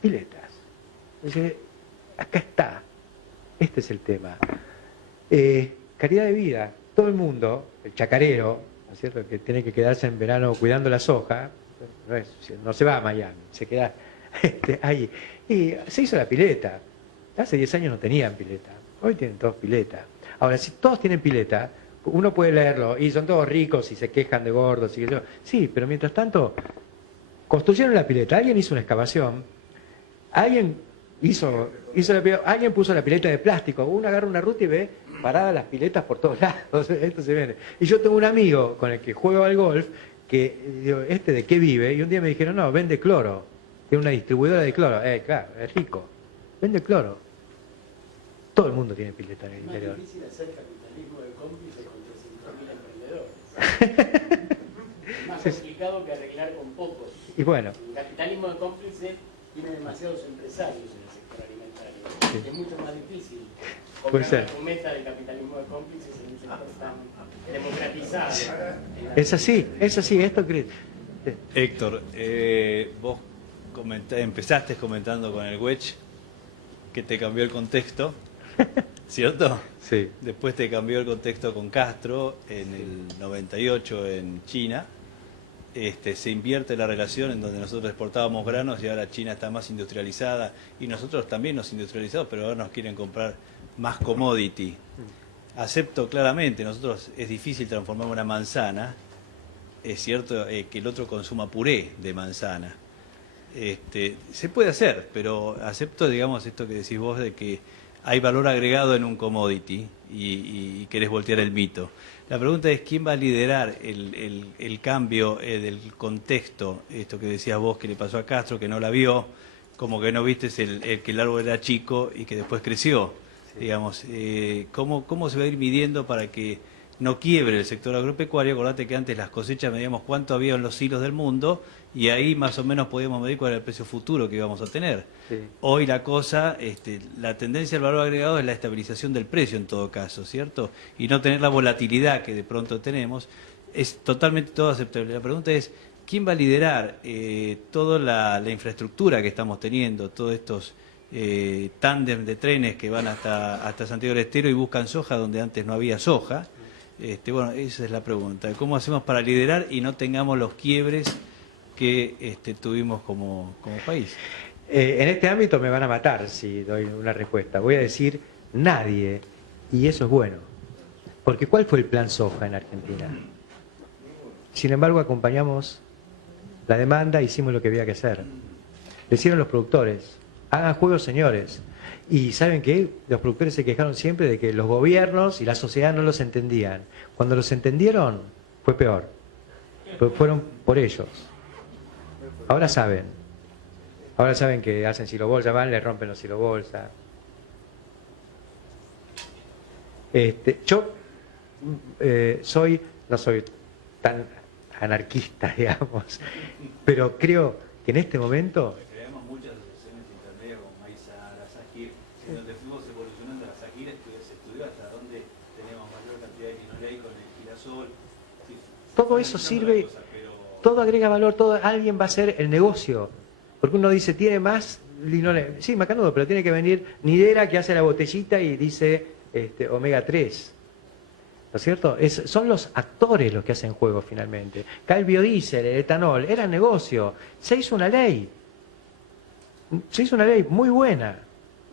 Piletas. Dice, acá está. Este es el tema. Calidad de vida. Todo el mundo, el chacarero, ¿no es cierto?, que tiene que quedarse en verano cuidando la soja, no se va a Miami, se queda ahí. Y se hizo la pileta. Hace 10 años no tenían pileta. Hoy tienen todos pileta. Ahora, si todos tienen pileta, uno puede leerlo, y son todos ricos y se quejan de gordos. Y sí, pero mientras tanto, construyeron la pileta, alguien hizo una excavación, alguien alguien puso la pileta de plástico, uno agarra una ruta y ve paradas las piletas por todos lados. Esto se viene. Y yo tengo un amigo con el que juego al golf, que digo, ¿de qué vive? Y un día me dijeron, no, vende cloro, tiene una distribuidora de cloro. Claro, es rico, vende cloro. Todo el mundo tiene pileta en el interior. Es más difícil hacer capitalismo de cómplices con 300.000 emprendedores. Es más complicado que arreglar con pocos. Y bueno. El capitalismo de cómplices tiene demasiados empresarios en el sector alimentario. Sí. Es mucho más difícil. Puede ser. La meta del capitalismo de cómplices en un sector tan democratizado. Es así, esto crees. Héctor, vos empezaste comentando con el wedge, que te cambió el contexto, ¿cierto? Sí. Después te cambió el contexto con Castro en el 98 en China. Se invierte la relación en donde nosotros exportábamos granos y ahora China está más industrializada y nosotros también nos industrializamos, pero ahora nos quieren comprar más commodity. Acepto claramente, nosotros es difícil transformar una manzana, es cierto que el otro consuma puré de manzana. Se puede hacer, pero acepto, digamos, esto que decís vos de que hay valor agregado en un commodity y querés voltear el mito. La pregunta es, ¿quién va a liderar el cambio del contexto? Esto que decías vos que le pasó a Castro, que no la vio, como que no viste que el árbol era chico y que después creció. Sí. Digamos, ¿cómo se va a ir midiendo para que no quiebre el sector agropecuario? Acordate que antes las cosechas medíamos cuánto había en los silos del mundo y ahí más o menos podíamos medir cuál era el precio futuro que íbamos a tener. Sí. Hoy la cosa, la tendencia al valor agregado es la estabilización del precio en todo caso, ¿cierto? Y no tener la volatilidad que de pronto tenemos. Es totalmente todo aceptable. La pregunta es, ¿quién va a liderar toda la infraestructura que estamos teniendo, todos estos tándem de trenes que van hasta Santiago del Estero y buscan soja donde antes no había soja? Bueno, esa es la pregunta. ¿Cómo hacemos para liderar y no tengamos los quiebres que tuvimos como país? En este ámbito me van a matar si doy una respuesta. Voy a decir nadie, y eso es bueno. Porque ¿cuál fue el plan soja en Argentina? Sin embargo, acompañamos la demanda, hicimos lo que había que hacer. Lo hicieron los productores. Hagan juegos, señores. Y ¿saben qué? Los productores se quejaron siempre de que los gobiernos y la sociedad no los entendían. Cuando los entendieron, fue peor. Pero fueron por ellos. Ahora saben. Ahora saben que hacen silobolsa, van, le rompen los silobolsa. Yo no soy tan anarquista, digamos, pero creo que en este momento... Creamos muchas asociaciones intermedias como Maizar, Asagir, en donde fuimos evolucionando. Asagir se estudió hasta dónde teníamos mayor cantidad de quinoley con el girasol. Sí, todo eso sirve, todo agrega valor, alguien va a hacer el negocio. Porque uno dice, tiene más linoleo. Sí, macanudo, pero tiene que venir Nidera que hace la botellita y dice omega 3. ¿No es cierto? Son los actores los que hacen juegos finalmente. Acá el biodiesel, el etanol, era negocio. Se hizo una ley. Se hizo una ley muy buena.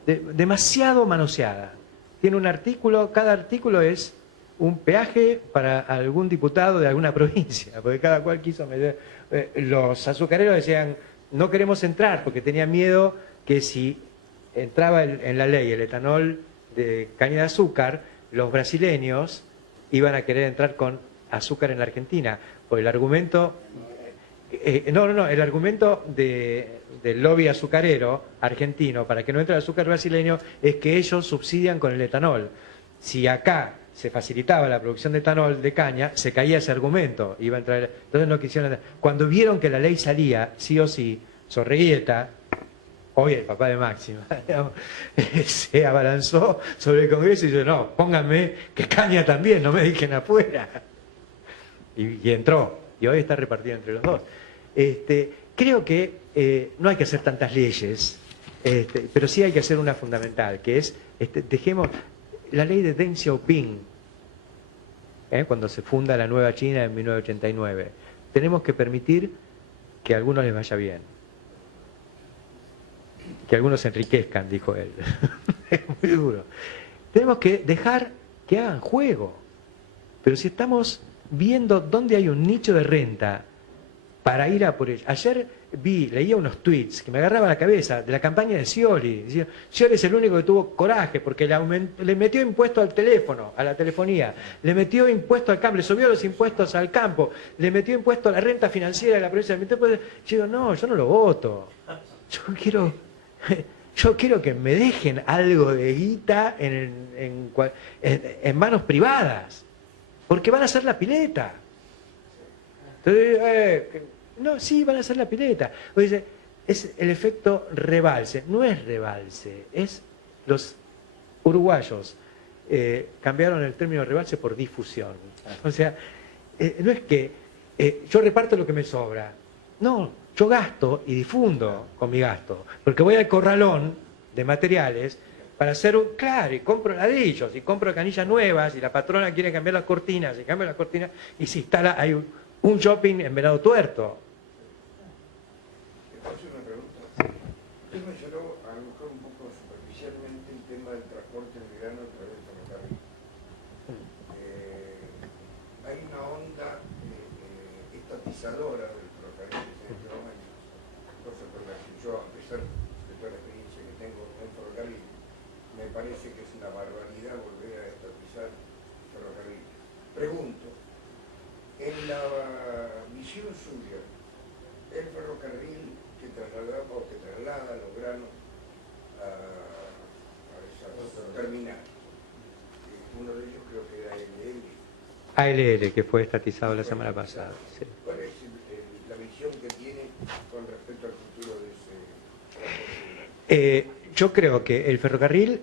Demasiado manoseada. Tiene un artículo, cada artículo es un peaje para algún diputado de alguna provincia, porque cada cual quiso meter. Los azucareros decían, no queremos entrar, porque tenían miedo que si entraba en la ley el etanol de caña de azúcar, los brasileños iban a querer entrar con azúcar en la Argentina. Por el argumento... el argumento del lobby azucarero argentino para que no entre el azúcar brasileño es que ellos subsidian con el etanol. Si acá se facilitaba la producción de etanol de caña, se caía ese argumento. Iba a entrar, entonces no quisieron... Cuando vieron que la ley salía, sí o sí, Zorriguieta, hoy el papá de Máxima, se abalanzó sobre el Congreso y dijo, no, pónganme que caña también, no me dejen afuera. Y entró, y hoy está repartido entre los dos. Creo que no hay que hacer tantas leyes, pero sí hay que hacer una fundamental, que es, dejemos la ley de Deng Xiaoping, cuando se funda la nueva China en 1989. Tenemos que permitir que a algunos les vaya bien. Que algunos se enriquezcan, dijo él. Es muy duro. Tenemos que dejar que hagan juego. Pero si estamos viendo dónde hay un nicho de renta para ir a por ello. Ayer leía unos tweets que me agarraban la cabeza de la campaña de Scioli. Decía, Scioli es el único que tuvo coraje porque le metió impuesto al teléfono, a la telefonía, le metió impuesto al cable, le subió los impuestos al campo, le metió impuesto a la renta financiera de la provincia. Yo digo, no, yo no lo voto. Yo quiero que me dejen algo de guita en manos privadas, porque van a hacer la pileta. Entonces, no, sí, van a hacer la pileta. O dice, es el efecto rebalse. No es rebalse, es los uruguayos cambiaron el término rebalse por difusión. O sea, no es que yo reparto lo que me sobra. No, yo gasto y difundo con mi gasto. Porque voy al corralón de materiales para hacer claro, y compro ladrillos, y compro canillas nuevas, y la patrona quiere cambiar las cortinas, y cambia las cortinas, y se instala, hay un shopping en Venado Tuerto. ¿Te puedo hacer una pregunta? Usted mencionó a lo mejor un poco superficialmente el tema del transporte en verano a través del ferrocarril. Hay una onda estatizadora del ferrocarril en este momento, cosa por la que yo, a pesar de toda la experiencia que tengo en el ferrocarril, me parece ALL, que fue estatizado la semana pasada. Sí. ¿Cuál es la visión que tiene con respecto al futuro de ese? Yo creo que el ferrocarril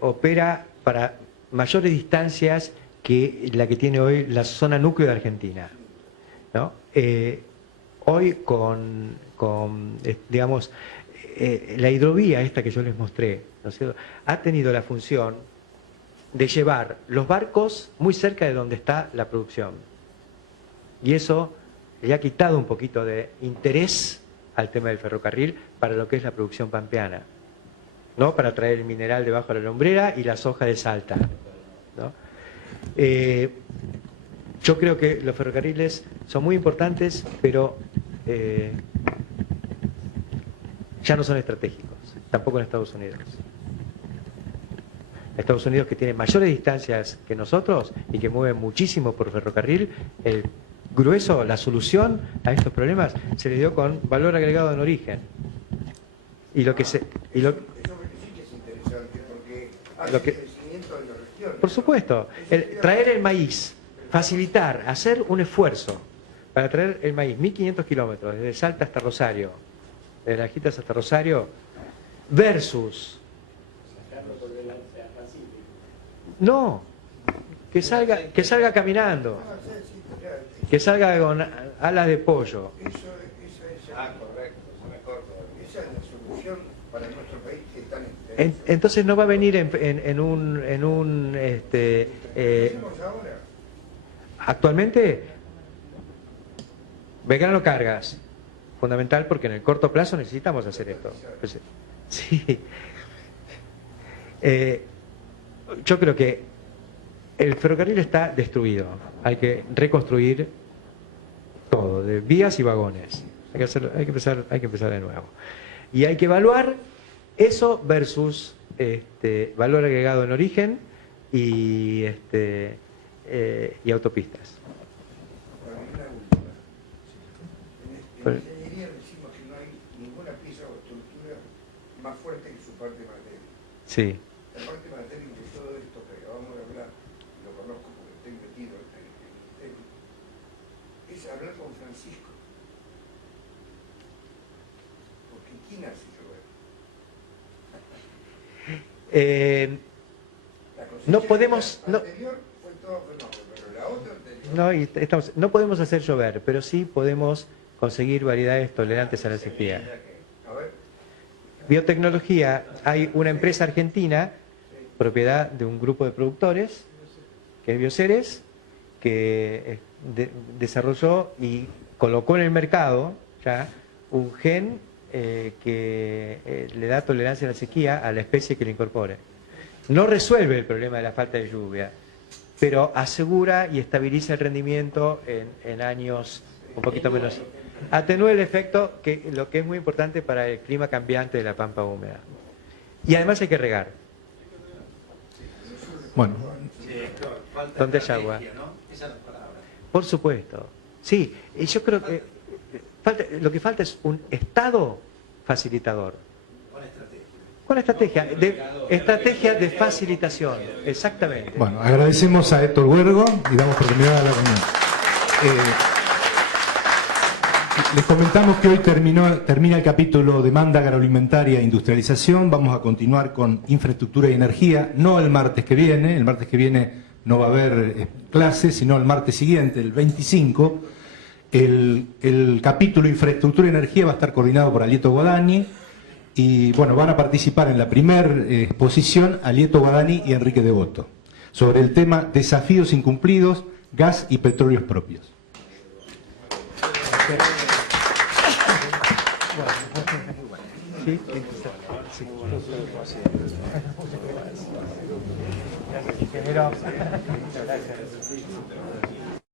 opera para mayores distancias que la que tiene hoy la zona núcleo de Argentina, ¿no? Hoy digamos, la hidrovía esta que yo les mostré, ¿no es cierto?, ha tenido la función de llevar los barcos muy cerca de donde está la producción. Y eso le ha quitado un poquito de interés al tema del ferrocarril para lo que es la producción pampeana, ¿no? Para traer el mineral debajo de la lumbrera y la soja de Salta, ¿no? Yo creo que los ferrocarriles son muy importantes, pero ya no son estratégicos, tampoco en Estados Unidos. Estados Unidos, que tiene mayores distancias que nosotros y que mueve muchísimo por ferrocarril, el grueso, la solución a estos problemas se le dio con valor agregado en origen. Y lo que se... Y lo, Eso sí que es interesante porque hace lo que, crecimiento de la región. por supuesto, traer el maíz, facilitar, hacer un esfuerzo para traer el maíz, 1500 kilómetros, desde Salta hasta Rosario, desde Lajitas hasta Rosario, versus... No, que salga caminando, que salga con alas de pollo. Correcto, esa es la solución para nuestro país que están Entonces no va a venir en un ¿qué hacemos ahora? actualmente Belgrano Cargas, fundamental porque en el corto plazo necesitamos hacer esto. Sí. Yo creo que el ferrocarril está destruido. Hay que reconstruir todo, de vías y vagones. Hay que empezar de nuevo. Y hay que evaluar eso versus valor agregado en origen y autopistas. Bueno, y una última. En ingeniería decimos que no hay ninguna pieza o estructura más fuerte que su parte material. Sí. La parte material de todo esto que acabamos de hablar, lo conozco porque estoy metido en el tema, es hablar con Francisco. Porque ¿quién hace llover? No podemos... La anterior fue todo fenómeno, pero la otra anterior... No podemos hacer llover, pero sí podemos conseguir variedades tolerantes a la sequía. A ver, Biotecnología, hay una empresa argentina, propiedad de un grupo de productores, que es Bioceres, que desarrolló y colocó en el mercado ya un gen que le da tolerancia a la sequía a la especie que le incorpore. No resuelve el problema de la falta de lluvia, pero asegura y estabiliza el rendimiento en años un poquito menos. Atenúa el efecto, lo que es muy importante para el clima cambiante de la pampa húmeda. Y además hay que regar. Bueno, ¿Dónde hay agua? Por supuesto. Sí, y yo creo que lo que falta es un Estado facilitador. Con estrategia. Estrategia de facilitación, exactamente. bueno, agradecemos a Héctor Huergo y damos por terminada la reunión. Les comentamos que hoy termina el capítulo Demanda agroalimentaria e industrialización. Vamos a continuar con infraestructura y energía, no el martes que viene. El martes que viene no va a haber clases, sino el martes siguiente, el 25. El capítulo infraestructura y energía va a estar coordinado por Alieto Guadagni. Y bueno, van a participar en la primera exposición Alieto Guadagni y Enrique Devoto, sobre el tema desafíos incumplidos, gas y petróleos propios. Sí, sí.